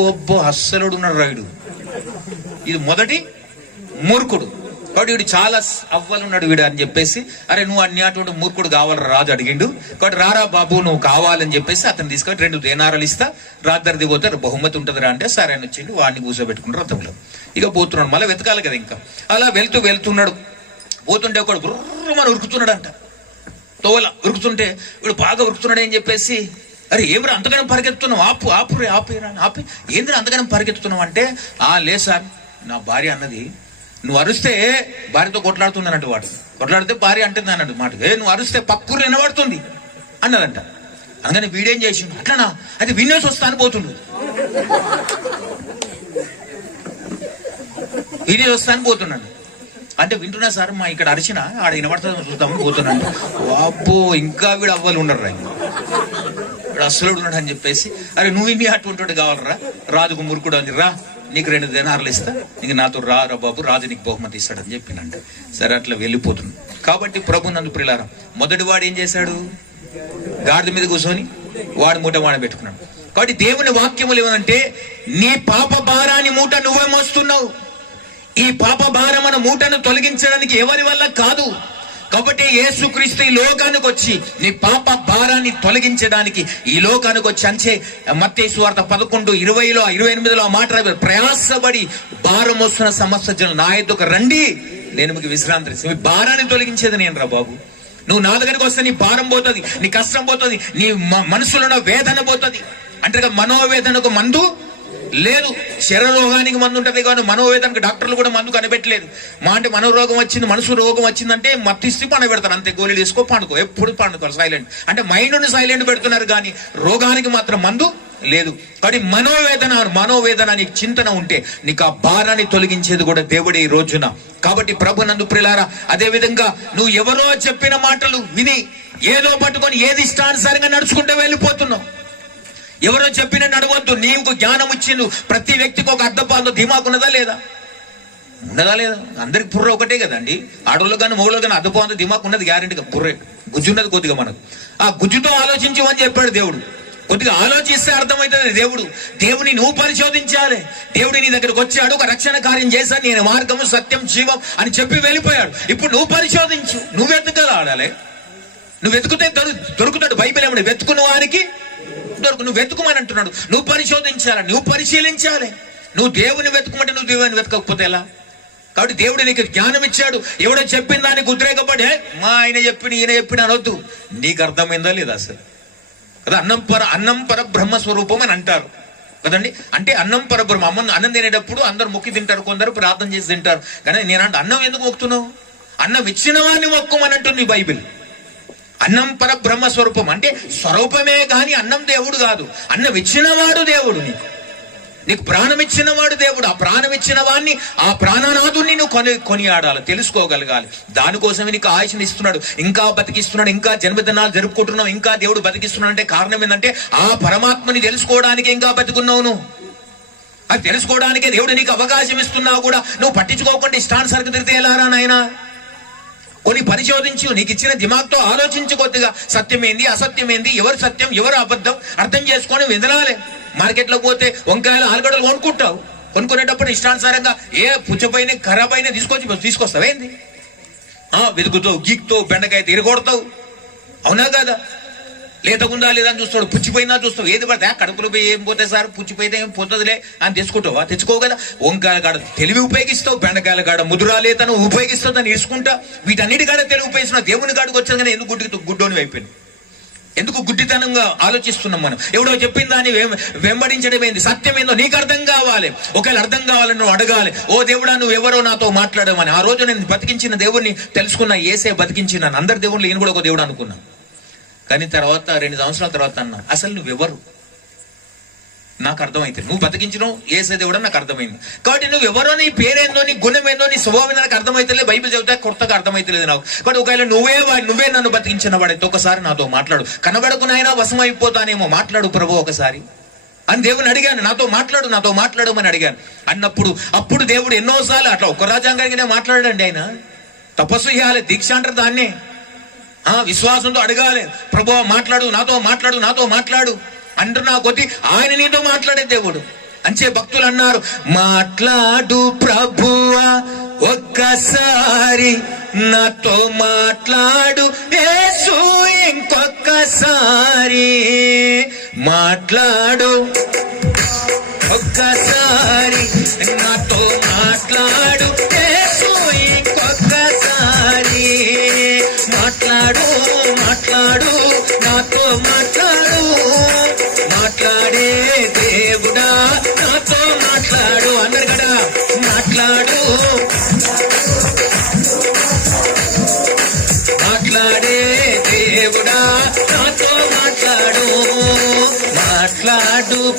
ఓబ్బో అస్సలుడు ఉన్నాడు రైడు. ఇది మొదటి మూర్ఖుడు. కాబట్టి వీడు చాలా అవ్వాలన్నాడు వీడు అని చెప్పేసి, అరే నువ్వు అటువంటి మూర్ఖుడు కావాలరా రాజు అడిగిండు, కాబట్టి రారా బాబు నువ్వు కావాలని చెప్పేసి అతను తీసుకొని 2 దేనారాలు ఇస్తా, రాద్దరిది పోతే బహుమతి ఉంటుందిరా అంటే సరే అని వచ్చిండు. వాడిని కూర్చోబెట్టుకున్నారు రథంలో. ఇక పోతున్నాడు, మళ్ళీ వెతకాలి కదా. ఇంకా అలా వెళ్తున్నాడు. పోతుంటే ఒకడు గుర్రమని ఉరుకుతున్నాడు అంట, తోల ఉరుకుతుంటే వీడు బాగా ఉరుకుతున్నాడు అని చెప్పేసి, అరే ఏమిరా అంతగానం పరిగెత్తున్నావు, ఆపి ఏంద్రా అంతగానం పరిగెత్తుతున్నావు అంటే, లే సార్ నా భార్య అన్నది నువ్వు అరుస్తే భార్యతో కొట్లాడుతుందన్నట్టు. వాడు కొట్లాడితే భార్య అంటుంది అన్నట్టు మాట, నువ్వు అరుస్తే పక్కూరు వినబడుతుంది అన్నదంట. అందుకని వీడేం చేసిండు, అట్లనా అది వినేసి వస్తాను పోతుండు, వినేసి వస్తాను పోతున్నాడు అంటే, వింటున్నా సార్ మా ఇక్కడ అరిచిన ఆడ వినబడుతుంది చూద్దామని పోతున్నాడు. అబ్బో ఇంకా వీడు అవ్వాలి ఉండరు రా, వీడు అస్సలు ఉన్నాడు అని చెప్పేసి, అరే నువ్వు ఇన్ని అటువంటి కావాలరా, రాజుకు మురుకుడు అని, రా నీకు 2 దేనారాలు ఇస్తా, నీకు నాతో రా బాబు, రాజు నీకు బహుమతి ఇస్తాడని చెప్పినంట. సరే అట్లా వెళ్ళిపోతుంది. కాబట్టి ప్రభు నందు ప్రియులారా, మొదటి వాడు ఏం చేశాడు, గాడిద మీద కూర్చొని వాడి మూట వాడ పెట్టుకున్నాడు. కాబట్టి దేవుని వాక్యములు ఏమంటే, నీ పాప భారాన్ని మూట నువ్వే మోస్తున్నావు. ఈ పాప భారమైన మూటను తొలగించడానికి ఎవరి వల్ల కాదు. కాబట్టి యేసుక్రీస్తు ఈ లోకానికి వచ్చి నీ పాప భారాన్ని తొలగించడానికి ఈ లోకానికి వచ్చి అంచే మత్తయి సువార్త 11:20 28 మాట, ప్రయాసపడి భారం వస్తున్న సమస్త జనులు నా యొద్దకు రండి, నేను మీకు విశ్రాంతి ఇస్తాను. మీ భారాన్ని తొలగించేది నేను రా బాబు. నువ్వు నా దగ్గరికి వస్తే నీ భారం పోతుంది, నీ కష్టం పోతుంది, నీ మనసులో ఉన్న వేదన పోతుంది. అంటే మనోవేదనకు మందు లేదు, శరీరోగానికి మందు ఉంటుంది కానీ మనోవేదనకు డాక్టర్లు కూడా మందు కనిపెట్టలేదు. అంటే మనోరోగం వచ్చింది, మనసు రోగం వచ్చిందంటే మత్తిస్తే పండబెడతారు, అంతే గోళీలు తీసుకో పండుకో, ఎప్పుడు పండుకోరు సైలెంట్ అంటే మైండ్ని సైలెంట్ పెడుతున్నారు కానీ రోగానికి మాత్రం మందు లేదు. కాబట్టి మనోవేదన నీకు చింతన ఉంటే నీకు ఆ భారాన్ని తొలగించేది కూడా దేవుడే ఈ రోజున. కాబట్టి ప్రభు నందు ప్రియులారా, అదే విధంగా నువ్వు ఎవరో చెప్పిన మాటలు విని ఏదో పట్టుకొని ఏది ఇష్టానుసారంగా నడుచుకుంటూ వెళ్ళిపోతున్నావు. ఎవరో చెప్పిన నడవద్దు, నీకు జ్ఞానం ఇచ్చిండు. ప్రతి వ్యక్తికి ఒక అర్థపాలతో దిమాకు ఉన్నదా లేదా? అందరికి బుర్ర ఒకటే కదండి, ఆడోళ్ళు కానీ మొగలు కానీ అర్థపాలతో దిమాకు ఉన్నది గ్యారెంటీగా, బుర్రే గుజ్జు ఉన్నది కొద్దిగా మనకు. ఆ గుజ్జుతో ఆలోచించమని చెప్పాడు దేవుడు. కొద్దిగా ఆలోచిస్తే అర్థమవుతుంది దేవుని నువ్వు పరిశోధించాలి. దేవుడు నీ దగ్గరకు వచ్చాడు, ఒక రక్షణ కార్యం చేశాడు, నేను మార్గము సత్యం జీవం అని చెప్పి వెళ్ళిపోయాడు. ఇప్పుడు నువ్వు పరిశోధించు, నువ్వు వెతుకలు ఆడాలి. నువ్వు వెతుకుతే దొరుకుతాడు. బైబిల్ ఏమన్నా వెతుకున్న వారికి నువ్వు వెతుకుమని అంటున్నాడు. నువ్వు పరిశోధించాలి, నువ్వు పరిశీలించాలి. నువ్వు దేవుని వెతుకుమంటే నువ్వు దేవుని వెతకకపోతే ఎలా? కాబట్టి దేవుడు నీకు జ్ఞానం ఇచ్చాడు. ఎవడో చెప్పిన దానికి ఉద్రేకపడే మా ఆయన చెప్పిన ఈయన చెప్పిన అనొద్దు. నీకు అర్థమైందా లేదా అసలు కదా? అన్నం పర బ్రహ్మ స్వరూపం అని అంటారు కదండి. అంటే అన్నం పరబ్రహ్మ. అన్నం తినేటప్పుడు అందరు మొక్కి తింటారు, కొందరు ప్రార్థన చేసి తింటారు. కానీ నేనంటే అన్నం ఎందుకు మొక్కుతున్నావు? అన్నం ఇచ్చిన వాడిని మొక్కమని అంటుంది బైబిల్. అన్నం పర బ్రహ్మ స్వరూపం అంటే స్వరూపమే కానీ అన్నం దేవుడు కాదు. అన్నం ఇచ్చినవాడు దేవుడు, నీకు ప్రాణం ఇచ్చిన వాడు దేవుడు. ఆ ప్రాణం ఇచ్చిన వాడిని, ఆ ప్రాణనాథుని నువ్వు కొనియాడాలి, తెలుసుకోగలగాలి. దానికోసమే నీకు ఆయుష్ని ఇస్తున్నాడు, ఇంకా బతికిస్తున్నాడు, ఇంకా జన్మదినాలు జరుపుకుంటున్నావు, ఇంకా దేవుడు బతికిస్తున్నాడు. అంటే కారణం ఏంటంటే ఆ పరమాత్మని తెలుసుకోవడానికి ఇంకా బతికున్నావు నువ్వు. అది తెలుసుకోవడానికే దేవుడు నీకు అవకాశం ఇస్తున్నావు కూడా నువ్వు పట్టించుకోకుండా ఇష్టానుసారంగా తిరిగితే ఎలారా నాయనా? కొన్ని పరిశోధించు, నీకు ఇచ్చిన దిమాగ్తో ఆలోచించు కొద్దిగా. సత్యమేంది అసత్యమేంది, ఎవరు సత్యం ఎవరు అబద్ధం అర్థం చేసుకొని విదలాలి. మార్కెట్లో పోతే వంకాయలు ఆలుగడ్డలు కొనుక్కుంటావు, కొనుక్కునేటప్పుడు ఇష్టానుసారంగా ఏ పుచ్చపైన ఖరాబ్ అయినా తీసుకొస్తావేంది? వెతుకుతావు, గీక్తావు, బెండకాయ తిరగొడతావు, అవునా కదా? లేతకుందా లేదని చూస్తాడు, పుచ్చిపోయిందా చూస్తావు, ఏది పడితే కడుపులో పోయి ఏం పోతే సార్ పుచ్చిపోయితే ఏం పోతుందిలే అని తెచ్చుకుంటావా? తెచ్చుకోవు కదా. వంకాయల కాడ తెలివి ఉపయోగిస్తావు, బెండకాయల కాడ ముదురాలేతను ఉపయోగిస్తావు, దాన్ని ఇసుకుంటా. వీటన్నిటి కాడ తెలివి ఉపయోగిస్తున్నావు. దేవుని కాడికి వచ్చాను కానీ ఎందుకు గుడ్డోని అయిపోయింది? ఎందుకు గుడ్డితనంగా ఆలోచిస్తున్నాం మనం? ఎవడో చెప్పిన దాన్ని వెంబడించడం ఏంది? సత్యం ఏందో నీకు అర్థం కావాలి. ఒకవేళ అర్థం కావాలని నువ్వు అడగాలి, ఓ దేవుడా నువ్వు ఎవరో నాతో మాట్లాడమని. ఆ రోజు నేను బతికించిన దేవుడిని తెలుసుకున్నా, ఏసే బతికించినాను. అందరి దేవుళ్ళు ఈయన కూడా ఒక దేవుడు అనుకున్నాను. కానీ తర్వాత 2 సంవత్సరాల తర్వాత అన్నా, అసలు నువ్వెవరు నాకు అర్థమైతే. నువ్వు బతికించడం ఏసే దేవుడు నాకు అర్థమైంది. కాబట్టి నువ్వు ఎవరో, నీ పేరేందో, నీ గుణం ఏందో, నీ స్వభావం నాకు అర్థమైతలేదు. బైబిల్ చదివితే కొత్తగా అర్థమైతలేదు నాకు. కాబట్టి ఒకవేళ నువ్వే నన్ను బతికించిన వాడైతే ఒకసారి నాతో మాట్లాడు. కనబడకునైనా వశం అయిపోతానేమో, మాట్లాడు ప్రభు ఒకసారి అని దేవుని అడిగాను. నాతో మాట్లాడమని అడిగాను. అప్పుడు దేవుడు ఎన్నోసార్లు అట్లా ఒక్క రాజ్యాంగానికి మాట్లాడండి. ఆయన తపస్సు చేయాలి, దీక్ష అంటారు దాన్నే. విశ్వాసంతో అడగాలి, ప్రభువా మాట్లాడు, నాతో మాట్లాడు అంటున్నా కొద్ది ఆయన నీతో మాట్లాడే దేవుడు. అంచే భక్తులు అన్నారు, మాట్లాడు ప్రభువా ఒక్కసారి నాతో మాట్లాడు యేసు ఇంకొక్కసారి, మాట్లాడు ఒక్కసారి నాతో మాట్లాడు యేసు ఇంకొక్కసారి, మాట్లాడు నాతో మాట్లాడే దేవుడా నాతో మాట్లాడు అన్నారు కదా. మాట్లాడే దేవుడా నాతో మాట్లాడు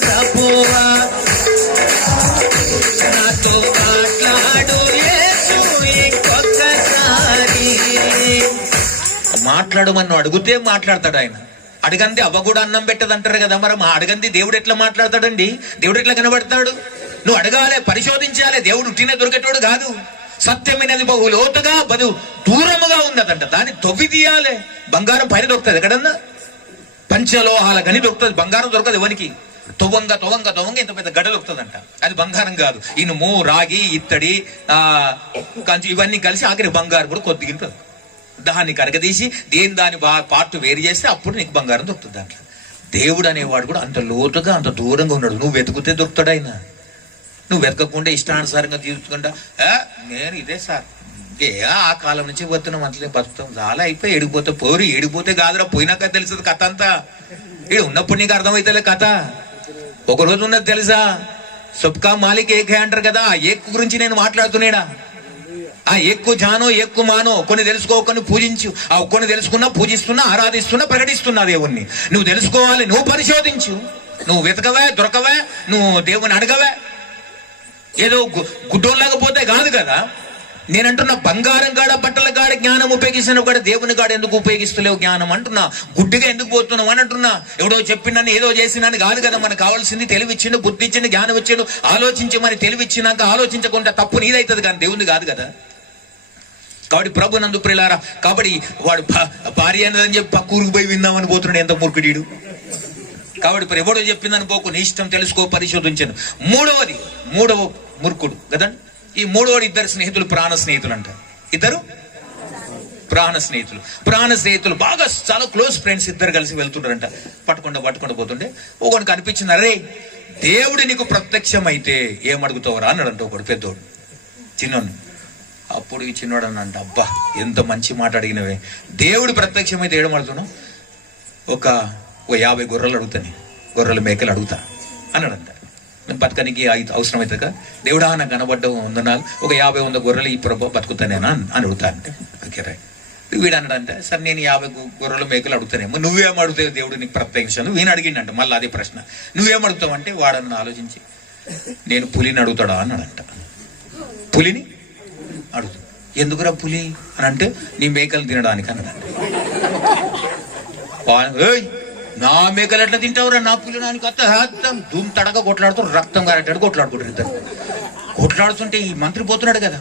ప్రభువా నాతో మాట్లాడు యేసు ఇంకొక్కసారి. మాట్లాడమని అడిగితే మాట్లాడతాడు ఆయన. అడగంది అవ్వ కూడా అన్నం పెట్టదు అంటారు కదా. మరి మా అడగంది దేవుడు ఎట్లా మాట్లాడతాడండి? దేవుడు ఎట్లా కనబడతాడు? నువ్వు అడగాలి, పరిశోధించాలి. దేవుడు ఉట్టినే దొరికేటోడు కాదు. సత్యమైనది బహు లోతుగా దూరముగా ఉందదంట, దాన్ని తవ్వి తీయాలి. బంగారం పైన దొరుకుతుంది ఎక్కడన్నా, పంచలోహాల గని దొరుకుతుంది, బంగారం దొరకదు ఎవరికి. తొవ్వంగా ఇంత పెద్ద గడ్డ దొరుకుతుందంట, అది బంగారం కాదు. ఇనుము, రాగి, ఇత్తడి, కంచు ఇవన్నీ కలిసి ఆఖరి బంగారం కూడా కొద్దిగా ఉంటుంది. దాన్ని కరగదీసి దాని పార్ట్ వేరు చేస్తే అప్పుడు నీకు బంగారం దొరుకుతుంది. దాంట్లో దేవుడు అనేవాడు కూడా అంత లోతుగా అంత దూరంగా ఉన్నాడు. నువ్వు వెతుకుతే దొరుకుతాడు ఆయన. నువ్వు వెతకకుండా ఇష్టానుసారంగా తీసుకుంటా నేను ఇదే సార్ ఆ కాలం నుంచి పోతున్నాం అట్లే బతుకుతాం చాలా అయిపోయి ఏడిపోతే కాదురా, పోయినాక తెలుస్తుంది కథ అంతా. ఇది ఉన్నప్పుడు నీకు అర్థమైతే కథ. ఒకరోజు ఉన్నది తెలుసా, సబ్కా మాలిక్ ఏక్ హై అంటారు కదా. ఆ ఏక్ గురించి నేను మాట్లాడుతున్నాడా. ఆ ఎక్కు జానో ఎక్కు మానో, కొన్ని తెలుసుకో, కొన్ని పూజించు. ఆ కొన్ని తెలుసుకున్నా, పూజిస్తున్నా, ఆరాధిస్తున్నా, ప్రకటిస్తున్నా దేవుణ్ణి. నువ్వు తెలుసుకోవాలి, నువ్వు పరిశోధించు, నువ్వు వెతకవే, దొరకవే, నువ్వు దేవుని అడగవే. ఏదో గుడ్డోళ్ళగా పోతే కాదు కదా. నేనంటున్నా బంగారం కాడ, బట్టల కాడ జ్ఞానం ఉపయోగిస్తున్నావు కూడా, దేవుని కాడ ఎందుకు ఉపయోగిస్తలేవు జ్ఞానం అంటున్నా. గుడ్డిగా ఎందుకు పోతున్నావు అని అంటున్నా. ఎవడో చెప్పినని ఏదో చేసినని కాదు కదా. మనకు కావాల్సింది తెలివిచ్చిండు, బుద్ధి ఇచ్చిండు, జ్ఞానం ఇచ్చిండు. ఆలోచించమని తెలివిచ్చినాక ఆలోచించకుండా తప్పు నీదైతుంది కానీ దేవుని కాదు కదా. కాబట్టి ప్రభు నందు ప్రియులారా, కాబట్టి వాడు భార్య అని చెప్పి పక్కూరికి పోయి విందామని పోతున్నాడు, ఎంత మూర్ఖుడీడు. కాబట్టి ఇప్పుడు ఎవడో చెప్పిందని పోకు, నీ ఇష్టం, తెలుసుకో, పరిశోధించను. మూడవ మూర్ఖుడు కదండి. ఈ మూడోడు ఇద్దరు స్నేహితులు, ప్రాణ స్నేహితులు అంటారు. ఇద్దరు ప్రాణ స్నేహితులు బాగా చాలా క్లోజ్ ఫ్రెండ్స్. ఇద్దరు కలిసి వెళ్తుంటారంట. పట్టుకుండా పోతుంటే ఒకనికి అనిపించింది, అరే దేవుడు నీకు ప్రత్యక్షమైతే ఏమడుగుతావురా అన్నాడంట ఒకడు పెద్దోడు చిన్నోడు. అప్పుడు ఈ చిన్నోడు అన్నంట, అబ్బా ఎంత మంచి మాట అడిగినవే. దేవుడు ప్రత్యక్షమైతే ఏమడుగుతున్నావు? ఒక 50 గొర్రెలు అడుగుతాను, గొర్రెల మేకలు అడుగుతా అన్నాడంట. బతకనికి అవసరమైతే కదా దేవుడా నాకు కనబడ్డం వందనాలు, ఒక 50-100 గొర్రెలు ఈ ప్రభు బతుకుతానేనా అని అడుగుతా అంటే, ఓకే రైట్. వీడు అన్నాడంటే, సరే నేను 50 గొర్రెల మేకలు అడుగుతానేమో, నువ్వేం అడుగుతావు దేవుడు నీకు ప్రత్యక్షం? వీణు అడిగిండంట మళ్ళీ అదే ప్రశ్న, నువ్వేం అడుగుతావు అంటే, వాడన్న ఆలోచించి నేను పులిని అడుగుతాడా అన్నాడంట. పులిని అడుగుతా. ఎందుకురా పులి అని అంటే, నీ మేకలు తినడానికి అన్నాడంట. నా మేకలు ఎట్లా తింటావురా, నా పులి నానికి అత్తం ధూమ్ తడక కొట్లాడుతూ రక్తం గారేటాడు కొట్లాడుకుంటారు ఇద్దరు. కొట్లాడుతుంటే ఈ మంత్రి పోతున్నాడు కదా,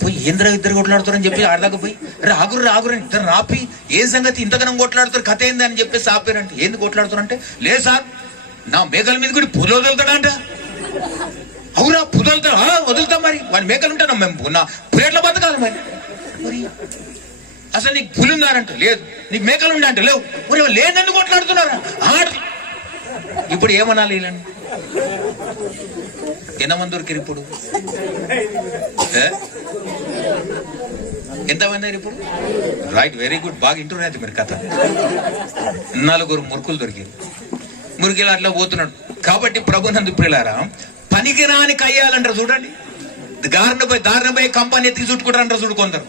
పోయి ఏంద్ర ఇద్దరు కొట్లాడుతారని చెప్పి ఆడదాకా పోయి అరే ఆగురు ఆగురని ఇద్దరు రాపి ఏ సంగతి ఇంతకనం కొట్లాడుతారు కథ ఏంది అని చెప్పేసి ఆపారంటే ఏంది కొట్లాడుతారంటే లేదు సార్ నా మేకల మీద కూడా పులి వదులుతాడంట. అవురా పుదలుతా వదులుతాం మరి వాడి మేకలు ఉంటాను మేము నా పులేట్ల బతకాలి మరి అసలు నీకు పులి ఉన్నారంట లేదు, నీకు మేకలు ఉండే అంటే లేవు, మరి లేదెందుకు కొట్లాడుతున్నారా ఇప్పుడు ఏమనాలి వీళ్ళని? ఎంతమంది దొరికారు ఇప్పుడు? ఎంతమంది అయ్యారు ఇప్పుడు? రైట్, వెరీ గుడ్, బాగా ఇంటున్నది మీరు కథ. 4 మురుకులు దొరికారు. మురికిలు అట్లా పోతున్నాడు. కాబట్టి ప్రభునందు ప్రియులారా, పనికిరాని కయ్యాలంటారు చూడండి, దారినపోయి కంపెనీ ఎత్తికి చుట్టుకుంటారంటారు చూడుకుంటారు.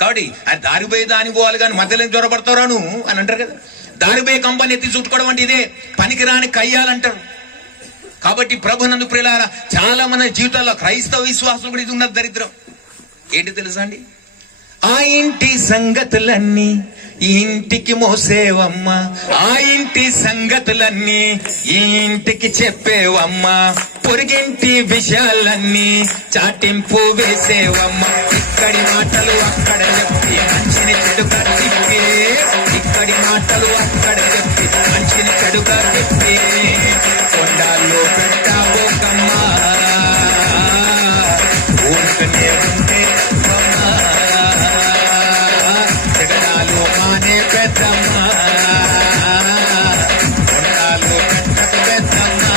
కాబట్టి అది దారిపోయి దాని పోవాలి కానీ మధ్యలో జ్వరపడతారా నువ్వు అని అంటారు కదా. దారిపోయి కంపెనీ ఎత్తి చుట్టుకోవడం అంటే ఇదే పనికిరాని కయ్యాలంటారు. కాబట్టి ప్రభునందు ప్రియులారా, చాలా మంది జీవితాల్లో క్రైస్తవ విశ్వాసం కూడా ఇది ఉన్నది దరిద్రం. ఏంటి తెలుసా అండి? ఆ ఇంటి సంగతులన్నీ ఈ ఇంటికి మోసేవమ్మ, ఆ ఇంటి సంగతులన్నీ ఈ ఇంటికి చెప్పేవమ్మ, పొరిగింటి విషయాలన్నీ చాటింపు వేసేవమ్మ, ఇక్కడి మాటలు అక్కడ చెప్పి మంచిని చెడుగా తిప్పి, ఇక్కడి మాటలు అక్కడ చెప్పి మంచిని చెడుగా తిప్పి, కొండాల్లో పెట్టావోకమ్మా ఊరుకునే ఉంటే జగడాలు మానే పెద్దమ్మా, కొండాలు పెట్టక పెద్దమ్మా.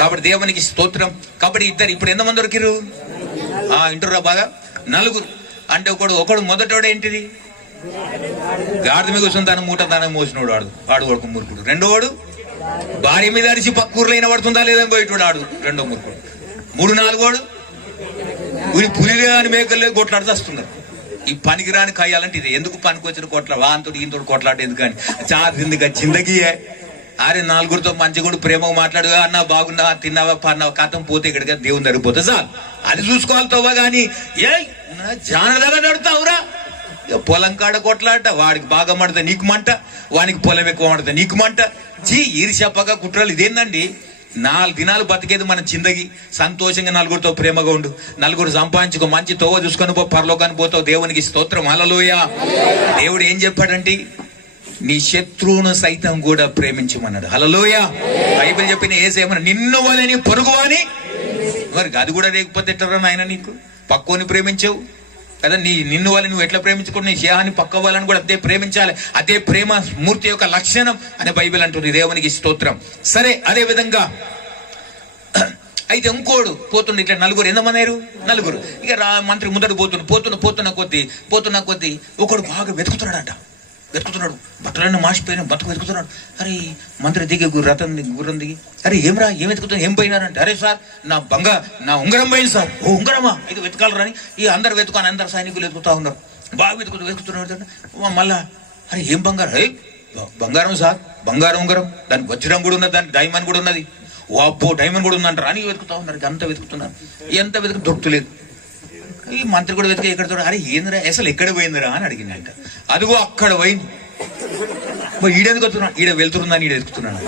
కాబట్టి దేవునికి స్తోత్రం. కాబట్టి ఇద్దరు ఇప్పుడు ఎంతమంది దొరికిరు? ఇంటురా బాగా 4. అంటే ఒకడు మొదటోడు ఏంటిది? గాడిద మీద కూర్చొని తన మూట తన మోసినోడు ఆడు ఒక మురుకుడు. రెండోవాడు భార్య మీద అరిచి పక్కూరులో అయినా పడుతుందా లేదని పోయేటోడు ఆడు రెండో మురుకుడు. 3, 4 పులిలే అని మేకలే కొట్లాడుతూ వస్తున్నారు. ఈ పనికిరాని కాయాలంటే ఇది. ఎందుకు పనికొచ్చిన వాంతుడు ఈంతుడు కొట్లాట ఎందుకు అని చాదిందిగా జిందగీయే. అరే 4 మంచి కూడా ప్రేమగా మాట్లాడు, అన్నా బాగున్నావా తిన్నావా పన్నావా కథం పోతే ఇక్కడికి దేవుని సరిపోతే చాలు, అది చూసుకోవాలి తవ్వా. కానీ ఏ జానదగా నడుతావురా, పొలం కాడ కొట్లాట, వాడికి బాగా మడతా నీకు మంట, వానికి పొలం ఎక్కువ మడతా నీకు మంట. ఈర్ష్యపగా కుట్రలు ఇదేందండి? 4 దినాలు బతికేది మన చిందగి. సంతోషంగా 4 ప్రేమగా ఉండు, 4 సంపాదించుకో, మంచి తోవ చూసుకొని పో, పరలోకానికి పోతావు. దేవునికి స్తోత్రం, హల్లెలూయా. దేవుడు ఏం చెప్పాడంటే నీ శత్రువును సైతం కూడా ప్రేమించమన్నాడు. హల్లెలూయా. బైబిల్ చెప్పిన యేసేమన్నా నిన్ను వలని పొరుగు అని, మరి అది కూడా లేకపోతే ఎట్లరా నాయన నీకు? పక్కోని ప్రేమించవు కదా, నిన్ను వాళ్ళని నువ్వు ఎట్లా ప్రేమించుకుంటు నీ స్నేహాన్ని పక్క వాళ్ళని కూడా అదే ప్రేమించాలి. అదే ప్రేమ మూర్తి యొక్క లక్షణం అని బైబిల్ అంటుంది. దేవునికి స్తోత్రం. సరే, అదే విధంగా అయితే ఇంకోడు పోతుండే ఇట్లా 4 ఎంతమంది అయ్యారు? 4. ఇక మంత్రి ముందడు పోతున్న కొద్దీ ఒకడు బాగా వెతుకుతున్నాడు, బట్టలన్నీ మాసిపోయిన బతుకు వెతుకుతున్నాడు. అరే మంత్రి దిగి గుర్రం దిగి అరే ఏం వెతుకుతున్నా, ఏం పోయినారంటే అరే సార్ నా ఉంగరం పోయింది సార్. ఓ ఉంగరమా, ఇది వెతకాలరా అని ఈ అందరు వెతుకాని అందరు సైనికులు వెతుకుతా ఉన్నారు. బాగా వెతుకుతున్నాడు. మళ్ళా అరే ఏం బంగారం సార్, బంగారం ఉంగరం, దానికి వజ్రం కూడా ఉన్నది, దానికి డైమండ్ కూడా ఉన్నది. ఓ అబ్బో డైమండ్ కూడా ఉందంటారు అని వెతుకుతా ఉన్నారు. అంత వెతుకుతున్నారు, ఎంత వెతుకు దొరుకుతలేదు. ఈ మంత్రి కూడా వెతిక ఎక్కడ చూడ, అరే ఏందిరా అసలు ఎక్కడ పోయిందిరా అని అడిగిందంట. అదిగో అక్కడ పోయింది. ఈడెందుకు వస్తున్నాడు, ఈడ వెళ్తున్నాను, ఈడ వెతుకుతున్నాను.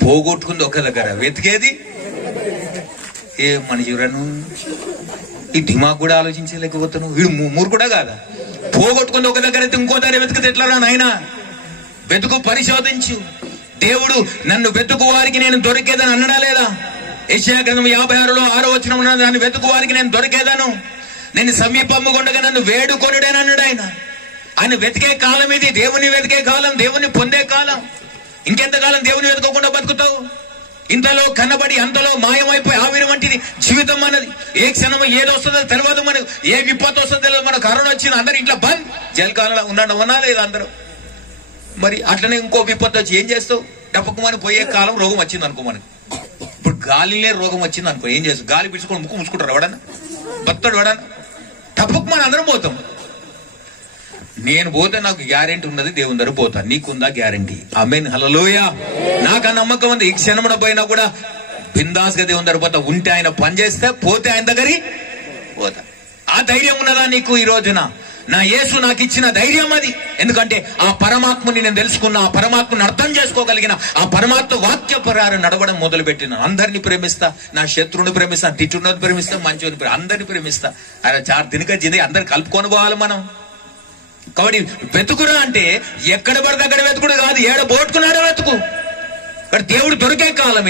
పోగొట్టుకుంది ఒక దగ్గర, వెతికేది ఏ మనిషిరను. ఈ దిమాగ్ కూడా ఆలోచించలేకపోతాను. వీడు మూర్ఖుడా కాదా? పోగొట్టుకుంది ఒక దగ్గర అయితే ఇంకో దగ్గర వెతికితే ఎట్లా నాయనా? వెతుకు, పరిశోధించు. దేవుడు నన్ను వెతుకు వారికి నేను దొరికేదని అన్నడా లేదా? యెషయా గ్రంథం 56లో 6వ వచనం ఉన్నది, నన్ను వెతుకు వారికి నేను దొరికేదాను, నేను సమీపముగుండగా నన్ను వేడుకొనుడని అన్నాడు ఆయన వెతికే కాలం ఇది. దేవుని వెతికే కాలం, దేవుని పొందే కాలం. ఇంకెంతకాలం దేవుని వెతుకోకుండా బతుకుతావు? ఇంతలో కనబడి అంతలో మాయమైపోయి ఆవిరి వంటిది జీవితం అన్నది. ఏ క్షణం ఏది వస్తుందో తెలియదు మనకు, ఏ విపత్తు వస్తుందో తెలియదు. మన కరోనా వచ్చింది, అందరు ఇంట్లో బంద్, జలకాలంలో ఉండడం అన్నా లేదు అందరూ. మరి అట్లనే ఇంకో విపత్తు వచ్చి ఏం చేస్తావు? డబ్బకుమని పోయే కాలం రోగం వచ్చింది అనుకో మనకి. ఇప్పుడు గాలిలే రోగం వచ్చింది అనుకో, ఏం చేస్తావు? గాలి పిలుచుకొని ముక్కు ముసుకుంటారు ఎవడన్నా, బతాడు ఎవడన్నా? డబ్బకుమని అందరం పోతాం. నేను పోతే నాకు గ్యారెంటీ ఉన్నది, దేవుని దగ్గర పోతా. నీకుందా గ్యారెంటీ? ఆమేన్, హల్లెలూయా. నాకు ఆ నమ్మకం ఉంది. ఈ క్షణమున పోయినా కూడా బిందాస్ గా దేవుని దగ్గర పోతా. ఉంటే ఆయన పని చేస్తే, పోతే ఆయన దగ్గరికి పోతా. ఆ ధైర్యం ఉన్నదా నీకు ఈ రోజున? నా యేసు నాకు ఇచ్చిన ధైర్యం అది. ఎందుకంటే ఆ పరమాత్మని నేను తెలుసుకున్నా, ఆ పరమాత్మని అర్థం చేసుకోగలిగిన, ఆ పరమాత్మ వాక్య ప్రకారం నడవడం మొదలుపెట్టిన. అందరిని ప్రేమిస్తా, నా శత్రువుని ప్రేమిస్తా, తిట్టున్నది ప్రేమిస్తా, మంచిని అందరిని ప్రేమిస్తా. అరే 4 దినక జింది అందరు కలుపుకొని పోవాలి మనం. కాబట్టి వెతుకురా అంటే ఎక్కడ పడితే అక్కడ వెతుకుడు కాదు, ఏడ పోట్టుకున్నాడో వెతుకు. కానీ దేవుడు దొరికే కాలం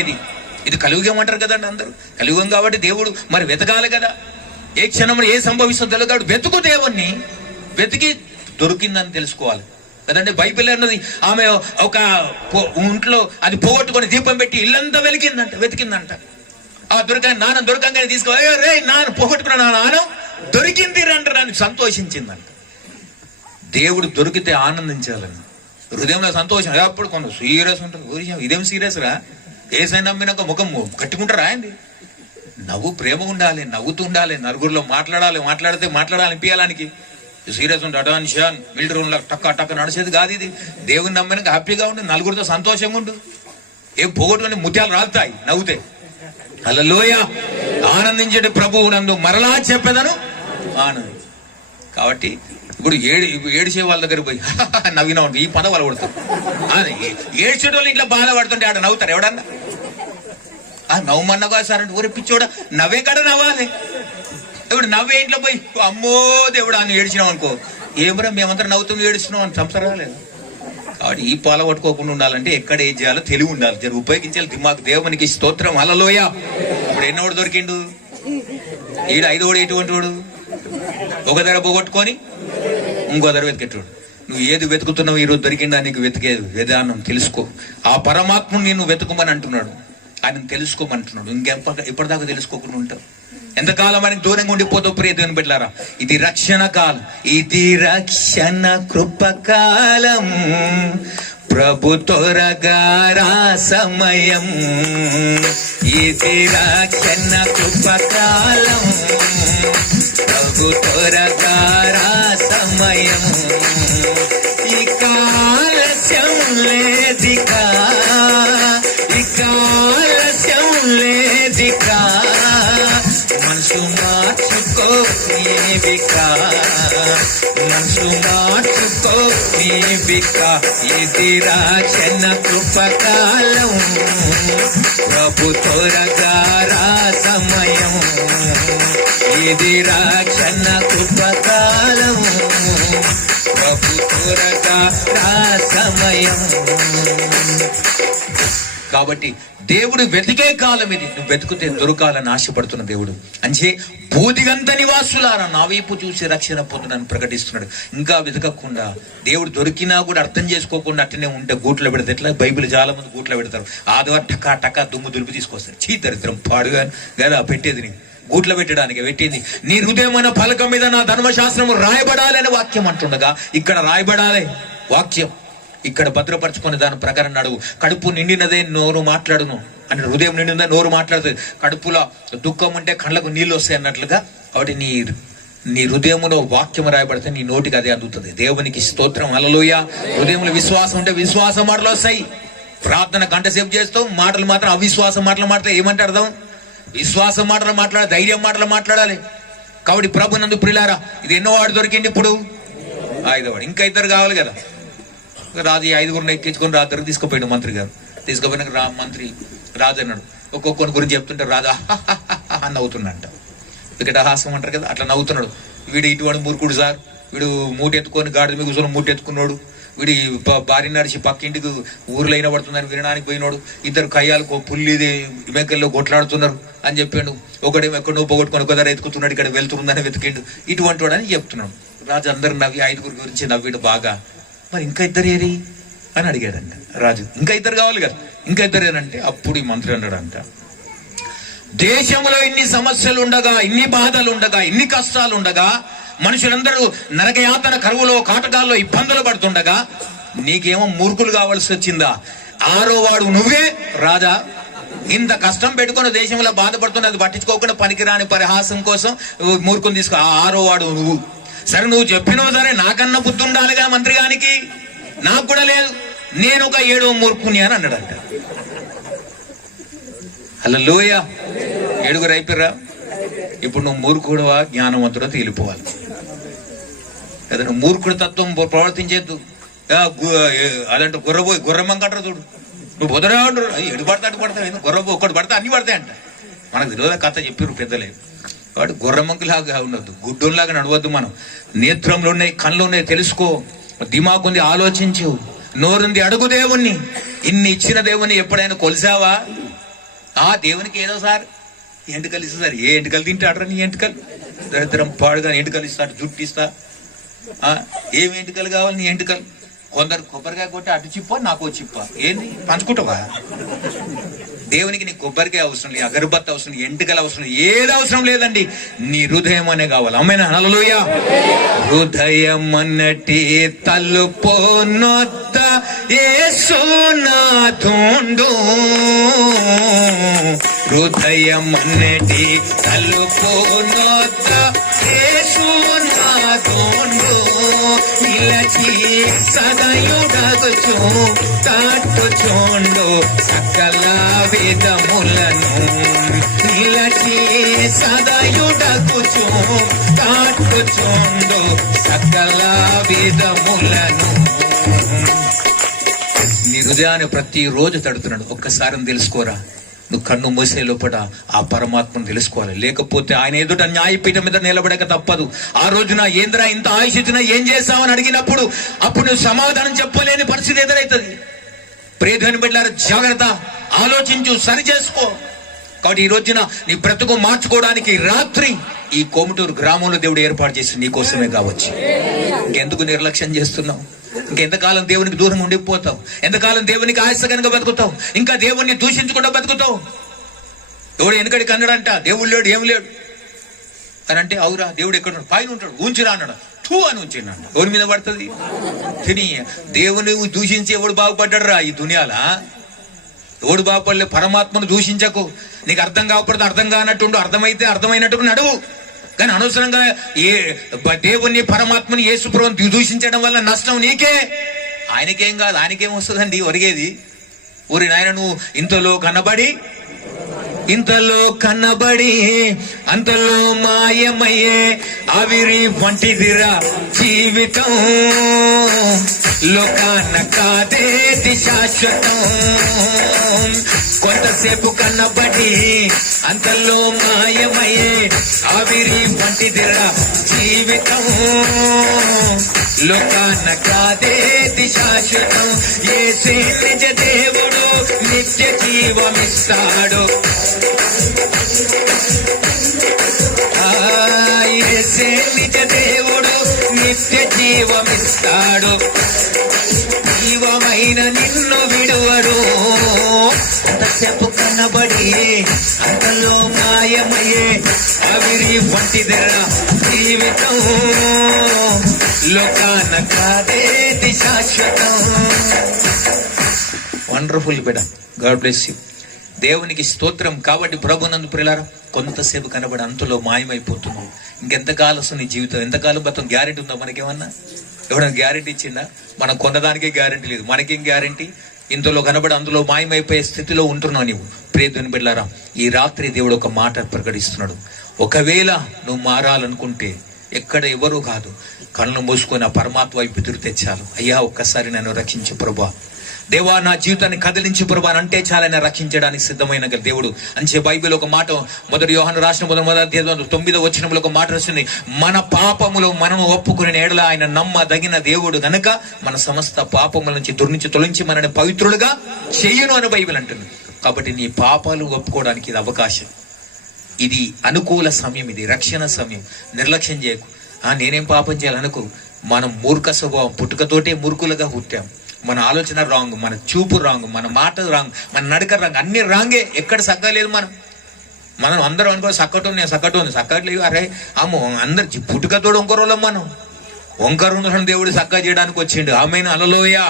ఇది కలియుగం అంటారు కదండి అందరూ. కలియుగం కాబట్టి దేవుడు మరి వెతకాలి కదా. ఏ క్షణంలో ఏ సంభవిస్తుందో తెలియదు కాబట్టి వెతుకు, దేవుణ్ణి వెతికి దొరికిందని తెలుసుకోవాలి కదండి. బైబిల్ అన్నది ఆమె ఒక ఇంట్లో అది పోగొట్టుకొని దీపం పెట్టి ఇల్లంతా వెతికిందంట. ఆ నాన్న దొరకంగానే తీసుకో, రే నాన్న పోగొట్టుకున్న నా నాన్న దొరికింది రంటారు అని సంతోషించిందంట. దేవుడు దొరికితే ఆనందించాలని హృదయంలో సంతోషం. ఎప్పుడు కొంత సీరియస్ ఉంటుంది. ఇదేం సీరియస్ రా, ఏసైనా నమ్మినాక ముఖం కట్టుకుంటారా అండి. నవ్వు ప్రేమ ఉండాలి, నవ్వుతూ ఉండాలి, నలుగురిలో మాట్లాడితే మాట్లాడాలనిపించాలానికి. సీరియస్ ఉంటే అటాన్షన్ మిలిటరీ రూమ్లో టక్క నడిచేది కాదు ఇది. దేవుని నమ్మినాక హ్యాపీగా ఉండు, నలుగురితో సంతోషంగా ఉండు. ఏం పోగొట్టుకుని ముత్యాలు రాలుతాయి నవ్వుతే. హల్లెలూయా. ఆనందించే ప్రభువు నందు మరలా చెప్పేదను ఆనందం. కాబట్టి ఇప్పుడు ఏడిచే వాళ్ళ దగ్గర పోయి నవ్వినా ఉంటుంది, ఈ పద వాళ్ళు కొడతారు. ఏడ్చే వాళ్ళు ఇంట్లో బాధపడుతుంటే ఆడ నవ్వుతారు ఎవడన్నా? నవ్వమన్నగా సార్ అంటే ఊరే పిచ్చోడా, నవ్వే కాడ నవ్వాలి. ఇప్పుడు నవ్వే ఇంట్లో పోయి అమ్మో దేవుడు అని ఏడ్చినాం అనుకో, ఏమరా మేమంతా నవ్వుతూ ఏడుస్తున్నాం అని సంసారాలేదు. కాబట్టి ఈ పాల పట్టుకోకుండా ఉండాలంటే ఎక్కడ ఏం చేయాలో తెలివి ఉండాలి, జర ఉపయోగించాలి దిమాగ్. దేవునికి స్తోత్రం. హల్లెలూయ. ఇప్పుడు ఎన్నోడు దొరికిండు ఈడు 5 ఎటువంటి వాడు? ఒక ధర పోగొట్టుకొని ఇంకో ధర వెతికెట్టుడు. నువ్వు ఏది వెతుకుతున్నావు ఈరోజు దొరికిందా నీకు వెతికేది విధానం తెలుసుకో. ఆ పరమాత్మను నేను వెతుకుమని అంటున్నాడు, ఆయన తెలుసుకోమంటున్నాడు. ఇప్పటిదాకా తెలుసుకోకుండా ఉంటావు. ఎంతకాలం ఆయనకి దూరంగా ఉండిపోతావు ప్రియ దేవుని బిడ్డలారా. ఇది రక్షణ కాలం, ఇది రక్షణ కృపకాలం, ప్రభు త్వరగా రా సమయం. ఇది రక్షణ కృపకాలం, ప్రభు త్వరగా రా సమయం. ఇక ఆలస్యం లేదికా, ఇక ఆలస్యం లేదికా, మనసు మార్చుకో నీవికా, మనసు మార్చుకో నీవికా. ఇది రక్షణ కృపకాలం, ప్రభు త్వరగా రా సమయం. ఇది రక్షణ కృపకాలం, ప్రభు త్వరగా రా సమయం. కాబట్టి దేవుడు వెతికే కాలం ఇది. నువ్వు వెతుకుతే దొరకాలని ఆశపడుతున్న దేవుడు. అంటే బూదిగంత నివాసులారా నా వైపు చూసి రక్షణ పొందునని ప్రకటిస్తున్నాడు. ఇంకా వెతకకుండా దేవుడు దొరికినా కూడా అర్థం చేసుకోకుండా అట్టనే ఉంటే గూట్లో పెడితే ఎట్లా? బైబిల్ చాలా మంది గూట్లో పెడతారు. ఆదివారం టకా దుమ్ము దులిపి తీసుకొస్తారు. దరిద్రం పాడుగా కదా పెట్టేది. నీ గూట్లో పెట్టడానికి పెట్టింది. నీ హృదయమైన ఫలకం మీద నా ధర్మశాస్త్రము రాయబడాలి అని వాక్యం అంటుండగా ఇక్కడ రాయబడాలి వాక్యం. ఇక్కడ భద్రపరచుకునే దాని ప్రకారం నడువు. కడుపు నిండినదే నోరు మాట్లాడును అంటే హృదయం నిండిందే నోరు మాట్లాడుతుంది. కడుపులో దుఃఖం ఉంటే కళ్ళకు నీళ్ళు వస్తాయి అన్నట్లుగా. కాబట్టి నీ హృదయములో వాక్యం రాయబడితే నీ నోటికి అదే అందుతుంది. దేవునికి స్తోత్రం. హల్లెలూయా. హృదయంలో విశ్వాసం ఉంటే విశ్వాస మాటలు వస్తాయి. ప్రార్థన గంట సేపు చేస్తావు, మాటలు మాత్రం అవిశ్వాస మాటలు మాట్లాడితే ఏమంటే అర్థం? విశ్వాస మాటలు మాట్లాడాలి, ధైర్యం మాటలు మాట్లాడాలి. కాబట్టి ప్రభు నందు ప్రియులారా, ఇది ఎన్నో వాడు దొరికింది, ఇప్పుడు 5వ వాడు. ఇంకా 2 కావాలి కదా. రాజు 5గురిని ఎక్కించుకొని రాత్రికి తీసుకుపోయాడు మంత్రి గారు. తీసుకుపోయినాక మంత్రి రాజు అన్నాడు. ఒక్కొక్కని గురించి చెప్తుంటే రాజా అని నవ్వుతున్నాడంట. వికట హాసం అంటారు కదా, అట్లా నవ్వుతున్నాడు. వీడు ఇటువంటి మూర్ఖుడు సార్, వీడు మూటెత్తుకొని గాడిద మీద కూర్చొని మూటెత్తుకున్నాడు. వీడి భార్య నడిచి పక్కింటికి ఊర్లో అయినా పడుతుందని వినడానికి పోయినాడు. 2 కయ్యాలు పుల్లిది మేకల్లో కొట్లాడుతున్నారు అని చెప్పాడు. ఒకడేమో ఎక్కడో పోగొట్టుకొని ఒకదారి ఎత్తుకుతున్నాడు, ఇక్కడ వెళ్తుందని వెతికిండు. ఇటువంటి వాడు అని చెప్తున్నాడు. రాజు అందరు నవ్వి 5గురి గురించి నవ్విడు బాగా. మరి ఇంకా 2 ఏరి అని అడిగాడంట రాజు. ఇంకా 2 కావాలి కదా, ఇంకా 2 ఏనంటే అప్పుడు ఈ మంత్రి అన్నాడంట, దేశంలో ఇన్ని సమస్యలు ఉండగా, ఇన్ని బాధలు ఉండగా, ఇన్ని కష్టాలు ఉండగా, మనుషులందరూ నరకయాతన, కరువులో, కాటకాల్లో ఇబ్బందులు పడుతుండగా నీకేమో మూర్ఖులు కావాల్సి వచ్చిందా? 6వ వాడు నువ్వే రాజా. ఇంత కష్టం పెట్టుకుని దేశంలో బాధపడుతున్నది పట్టించుకోకుండా పనికిరాని పరిహాసం కోసం మూర్ఖుని తీసుకో. 6వ వాడు నువ్వు. సరే నువ్వు చెప్పినవు సరే, నాకన్నా బుద్ధి ఉండాలిగా మంత్రి గానికి, నాకు కూడా లేదు. నేను ఒక 7వ మూర్ఖుని అని అన్నాడంట. హల్లెలూయా. 7గురు అయిపోయారా? ఇప్పుడు నువ్వు మూర్ఖుడువా జ్ఞానవంతుడో తేలిపోవాలి. ఏదైనా మూర్ఖుడి తత్వం ప్రవర్తించేద్దు. అలాంటి గుర్రమంకంటారు చూడు, నువ్వు బొదరా ఉండరు, ఎడు పడతా అటు పడతావు, గుర్రబో ఒక్కటి పడతా అన్ని పడతాయంట. మనకు తెలియదు కథ చెప్పారు పెద్దలే. కాబట్టి గుర్రమంకులాగా ఉండద్దు, గుడ్డోలాగా నడవద్దు. మనం నేత్రంలో ఉన్నాయి, కళ్ళు ఉన్నాయి, తెలుసుకో. దిమాగ్ ఉంది, ఆలోచించు. నోరుంది, అడుగు దేవుణ్ణి. ఇన్ని ఇచ్చిన దేవుణ్ణి ఎప్పుడైనా కొలిసావా? ఆ దేవునికి ఏదో సార్ ఎంటుకలు ఇస్తా సార్, ఏ ఎంటుకలు తింటాడరా నీ ఎంటుకలు? దరిద్రం పాడుగా ఎంటుకలు ఇస్తాడు, జుట్టు ఇస్తా. ఏమి ఎంటుకలు కావాలి నీ ఎంటుకలు? కొందరు కొబ్బరికాయ కొట్టి అటు చిప్ప నాకు చిప్ప, ఏంది పంచుకుంటావా? దేవునికి నీ కొబ్బరికాయ అవసరం లేదు, అగరబత్తి అవసరం లేదు, ఎంటుకలు అవసరం లేదు, ఏది అవసరం లేదండి. నీ హృదయం అనే కావాలి. ఆమేన్, హల్లెలూయా. హృదయం అన్నటి తలుపు నొద్ద యేసు నాథుండు. హృదయం అన్నటి తలుపు నొద్ద యేసు నాథుండు. నిలచి సదయుడగుచు తట్టుచుండు సకల వేదములను. నిలచి సదయుడగుచు తట్టుచుండు సకల వేదములను. నీ హృదయాన్ని ప్రతిరోజు తడుతున్నాడు. ఒక్కసారి తెలుసుకోరా. నువ్వు కన్ను మూసే లోపల ఆ పరమాత్మను తెలుసుకోవాలి. లేకపోతే ఆయన ఎదుట న్యాయపీఠం మీద నిలబడక తప్పదు. ఆ రోజున ఏంద్రా ఇంత ఆయుష్ ఇచ్చినా ఏం చేస్తావని అడిగినప్పుడు అప్పుడు నువ్వు సమాధానం చెప్పలేని పరిస్థితి ఎదురవుతుంది. ప్రియమైన బిడ్డలారా, జాగ్రత్త, ఆలోచించు, సరి చేసుకో. కాబట్టి ఈ రోజున నీ బ్రతుకు మార్చుకోవడానికి రాత్రి ఈ కోమటూరు గ్రామంలో దేవుడు ఏర్పాటు చేసి నీ కోసమే కావచ్చు. ఇంకెందుకు నిర్లక్ష్యం చేస్తున్నావు? ఇంకెంతకాలం దేవునికి దూరం ఉండిపోతావు? ఎంతకాలం దేవునికి ఆశకరంగా బతుకుతావు? ఇంకా దేవుణ్ణి దూషించకుండా బతుకుతావు? దేవుడు వెనకడికి అన్నాడంట, దేవుడు లేడు, ఏమి లేడు అని అంటే, అవురా దేవుడు ఎక్కడ పైన ఉంటాడు, ఉంచిరా అన్నాడు. టూ అని ఉంచిన్నాడు. ఎవరి మీద పడుతుంది? తిని దేవుని దూషించి ఎవడు బాగుపడ్డాడు రా ఈ దునియాలా? ఎవడు బాగుపడలే. పరమాత్మను దూషించకు. నీకు అర్థం కాకపోతే అర్థం కానట్టుండు, అర్థమైతే అర్థమైనట్టు నడువు. కానీ అనవసరంగా దేవుణ్ణి, పరమాత్మని, యేసుప్రభువుని దూషించడం వల్ల నష్టం నీకే. ఆయనకేం కాదు, ఆయనకేం వస్తుందండి ఒరిగేది. ఊరి నాయన, నువ్వు ఇంతలో కన్నబడి అంతలో మాయమయ్యే ఆవిరి వంటిదిరా జీవితం. లోకాన కాదేది శాశ్వతం. కొంతసేపు కన్నబడి అంతలో మాయమయ్యే ఆవిరి వంటిదిరా జీవితం. లోకాన కాదేది శాశ్వతం. యేసే నిజ దేవుడు, నిత్య జీవమిస్తాడు. యేసే నిజ దేవుడు, నిత్య జీవమిస్తాడు. జీవమైన నిన్ను విడువడు. అంతసేపు కనబడి అంతలో మాయమయ్యే ఆవిరి వంటిదిరా జీవితం. లోకాన కాదేది శాశ్వతం. వండర్ఫుల్ బిడ్డ, గాడ్ బ్లెస్ యూ. దేవునికి స్తోత్రం. కాబట్టి ప్రభునందు ప్రియులారా, కొంతసేపు కనబడి అంతలో మాయమైపోతున్నావు. ఇంకెంతకాలం నీ జీవితం, ఎంతకాలం బతం గ్యారెంటీ ఉందా? మనకేమన్నా ఎవరైనా గ్యారెంటీ ఇచ్చిందా? మనం కొన్నదానికే గ్యారెంటీ లేదు, మనకేం గ్యారెంటీ? ఇంతలో కనబడి అందులో మాయమైపోయే స్థితిలో ఉంటున్నావు నీవు. ప్రియమైన బిడ్డలారా, ఈ రాత్రి దేవుడు ఒక మాట ప్రకటిస్తున్నాడు. ఒకవేళ నువ్వు మారాలనుకుంటే ఎక్కడ ఎవరూ కాదు, కళ్ళు మూసుకొని ఆ పరమాత్మ వైపు ఎదురు తెచ్చాలు. అయ్యా ఒక్కసారి నన్ను రక్షించు ప్రభువా, దేవా నా జీవితాన్ని కదిలించి ప్రభా అంటే చాలని రక్షించడానికి సిద్ధమైన దేవుడు అంచే. బైబిల్ ఒక మాట, మొదటి యోహాను రాసిన 9వ వచనంలో ఒక మాట రాసింది. మన పాపములు మనము ఒప్పుకునే ఎడల ఆయన నమ్మదగిన దేవుడు గనుక మన సమస్త పాపముల నుంచి దుర్నించి తొలగించి మనని పవిత్రులుగా చెయ్యును అని బైబిల్ అంటుంది. కాబట్టి నీ పాపాలు ఒప్పుకోవడానికి ఇది అవకాశం, ఇది అనుకూల సమయం, ఇది రక్షణ సమయం. నిర్లక్ష్యం చేయకు. నేనేం పాపం చేయాలనుకో. మనం మూర్ఖ స్వభావం, పుట్టుకతోటే మూర్ఖులుగా పుట్టాం. మన ఆలోచన రాంగ్, మన చూపు రాంగ్, మన మాట రాంగ్, మన నడక రాంగ్, అన్ని రాంగే. ఎక్కడ సక్కలేదు. మనం అందరం అనుకో సక్కటు ఉంది, సక్కటు ఉంది, సక్కట్లేదు. అరే అమ్మో, అందరు పుట్టుకతోడు వంకరోళ్ళం. మనం వంకరు దేవుడు సక్క చేయడానికి వచ్చిండు. ఆమేన్, హల్లెలూయా.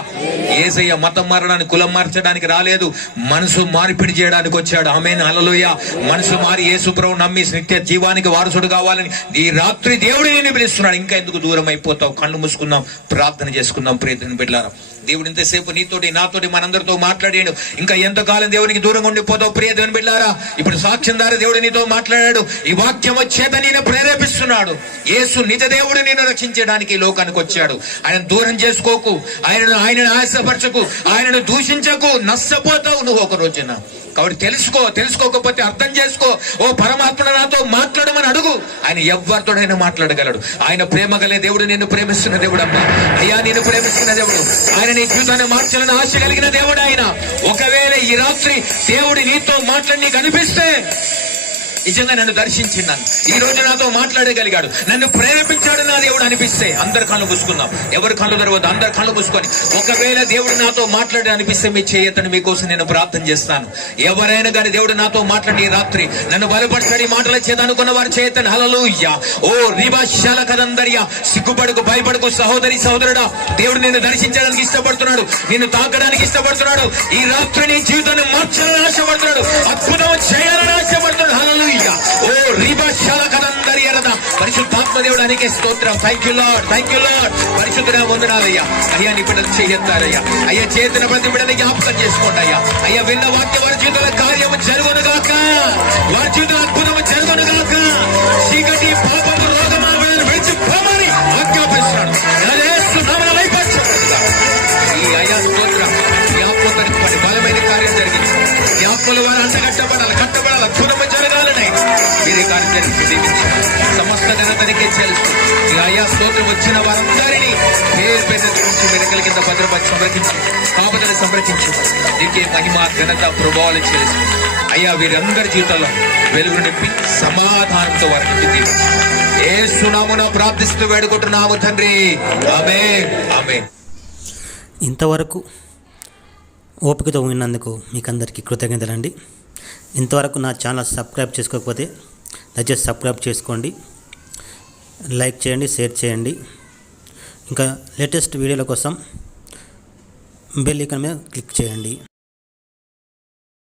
యేసయ్య మతం మారడానికి, కులం మార్చడానికి రాలేదు, మనసు మార్పిడి చేయడానికి వచ్చాడు. ఆమేన్, హల్లెలూయా. మనసు మారి యేసు ప్రభువు నమ్మి నిత్య జీవానికి వారసుడు కావాలని ఈ రాత్రి దేవుడు నిన్ను పిలుస్తున్నాడు. ఇంకా ఎందుకు దూరం అయిపోతావు? కళ్ళు మూసుకుందాం, ప్రార్థన చేసుకుందాం. ప్రియమైన బిడ్డలారా, దేవుడు ఇంతసేపు నీతోటి నాతోటి మనందరితో మాట్లాడాడు. ఇంకా ఎంతకాలం దేవునికి దూరంగా ఉండిపోతావు? ప్రియ దేవుని బిడ్డలారా, ఇప్పుడు సాక్ష్యం ద్వారా దేవుడు నీతో మాట్లాడాడు. ఈ వాక్యం చేత నేను ప్రేరేపిస్తున్నాడు. యేసు నిజ దేవుడు నిన్ను రక్షించడానికి ఈ లోకానికి వచ్చాడు. ఆయన దూరం చేసుకోకు, ఆయనను ఆశపరచకు, ఆయనను దూషించకు, నష్టపోతావు నువ్వు ఒక రోజున. కాబట్టి తెలుసుకోకపోతే అర్థం చేసుకో. ఓ పరమాత్మ నాతో మాట్లాడమని అడుగు. ఆయన ఎవరితోడైనా మాట్లాడగలడు. ఆయన ప్రేమ గల దేవుడు, నిన్ను ప్రేమిస్తున్న దేవుడు అమ్మా. అయ్యా, నిన్ను ప్రేమిస్తున్న దేవుడు. ఆయన నీ జీవితాన్ని మార్చాలని ఆశ కలిగిన దేవుడు ఆయన. ఒకవేళ ఈ రాత్రి దేవుడు నీతో మాట్లాడి నీకు అనిపిస్తే, నిజంగా నన్ను దర్శించినాను, ఈ రోజు నాతో మాట్లాడగలిగాడు, నన్ను ప్రేరేపించాడు నా దేవుడు అనిపిస్తే, అందరు కళ్ళు మూసుకుందాం. ఎవరు కళ్ళు తెరవద్దు, అందరు కళ్ళు మూసుకొని. ఒకవేళ దేవుడు నాతో మాట్లాడి అనిపిస్తే మీ చేయతను మీకోసం నేను ప్రార్థన చేస్తాను. ఎవరైనా కానీ దేవుడు నాతో మాట్లాడి ఈ రాత్రి నన్ను బలపడతాడు, ఈ మాటల చేత అనుకున్న వారి చేయతను హల్లెలూయా. ఓ రిబాశాల కదందరియా, సిగ్గుపడుకు, భయపడుకు సహోదరి సహోదరుడా. దేవుడు నిన్ను దర్శించడానికి ఇష్టపడుతున్నాడు, నిన్ను తాకడానికి ఇష్టపడుతున్నాడు. ఈ రాత్రి నీ జీవితాన్ని మార్చాలని ఆశపడుతున్నాడు, అద్భుతం చేయాలని ఆశపడుతున్నాడు. హల్లెలూయా. ఓ రిబాశాల కదందరియా, పరిశుద్ధాత్మ దేవుడు అనేక స్తోత్రం. Thank you lord, thank you lord. పరిశుద్ధ వందనాలయ్యా. అయ్యా, నీ బిడ్డలు చేయొద్దారయ్యా. అయ్యా, చేతిన ప్రతి బిడ్డని జ్ఞాపకం చేసుకోండి అయ్యా. అయ్యా, విన్న వాక్య వారి జీవితంలో కార్యము జరుగును గాక, వారి జీవితంలో అద్భుతము జరుగును గాక. చీకటి, పాపము, రోగమాలను విడిచిపోమని ఆజ్ఞాపిస్తున్నాడు. ఈ అయ్యా స్తోత్రం. జ్ఞాపకానికి పని బలమైన కార్యం జరిగింది. జ్ఞాపకులు వారు అంటగట్టబడాలి, కట్టబడాలి, అద్భుతము జరగాలని మీరే కార్యం జరిగించి దీవించారు. సమస్త ఘనతనికే తెలుసు. ఈ అయ్యా స్తోత్రం వచ్చిన వారందరినీ పేరు పేరు నుంచి వెనకల కింద భద్రపరిచి సంరక్షించి, కాపుదలు సంరక్షించి, నీకే మహిమ, ఘనత, ప్రభావాలు చేసి అయ్యా వీరందరి జీవితంలో వెలుగు నింపి సమాధానంతో వారిని దీవించి యేసు నామమున ప్రార్థిస్తూ వేడుకుంటున్నాము తండ్రి. ఆమేన్, ఆమేన్. ఇంతవరకు ఓపికతో ఉన్నందుకు మీకు అందరికీ కృతజ్ఞతలండి. ఇంతవరకు నా ఛానల్ సబ్స్క్రైబ్ చేసుకోకపోతే దయచేసి సబ్స్క్రైబ్ చేసుకోండి, లైక్ చేయండి, షేర్ చేయండి. ఇంకా లేటెస్ట్ వీడియోల కోసం బెల్ ఐకాన్ మీద క్లిక్ చేయండి.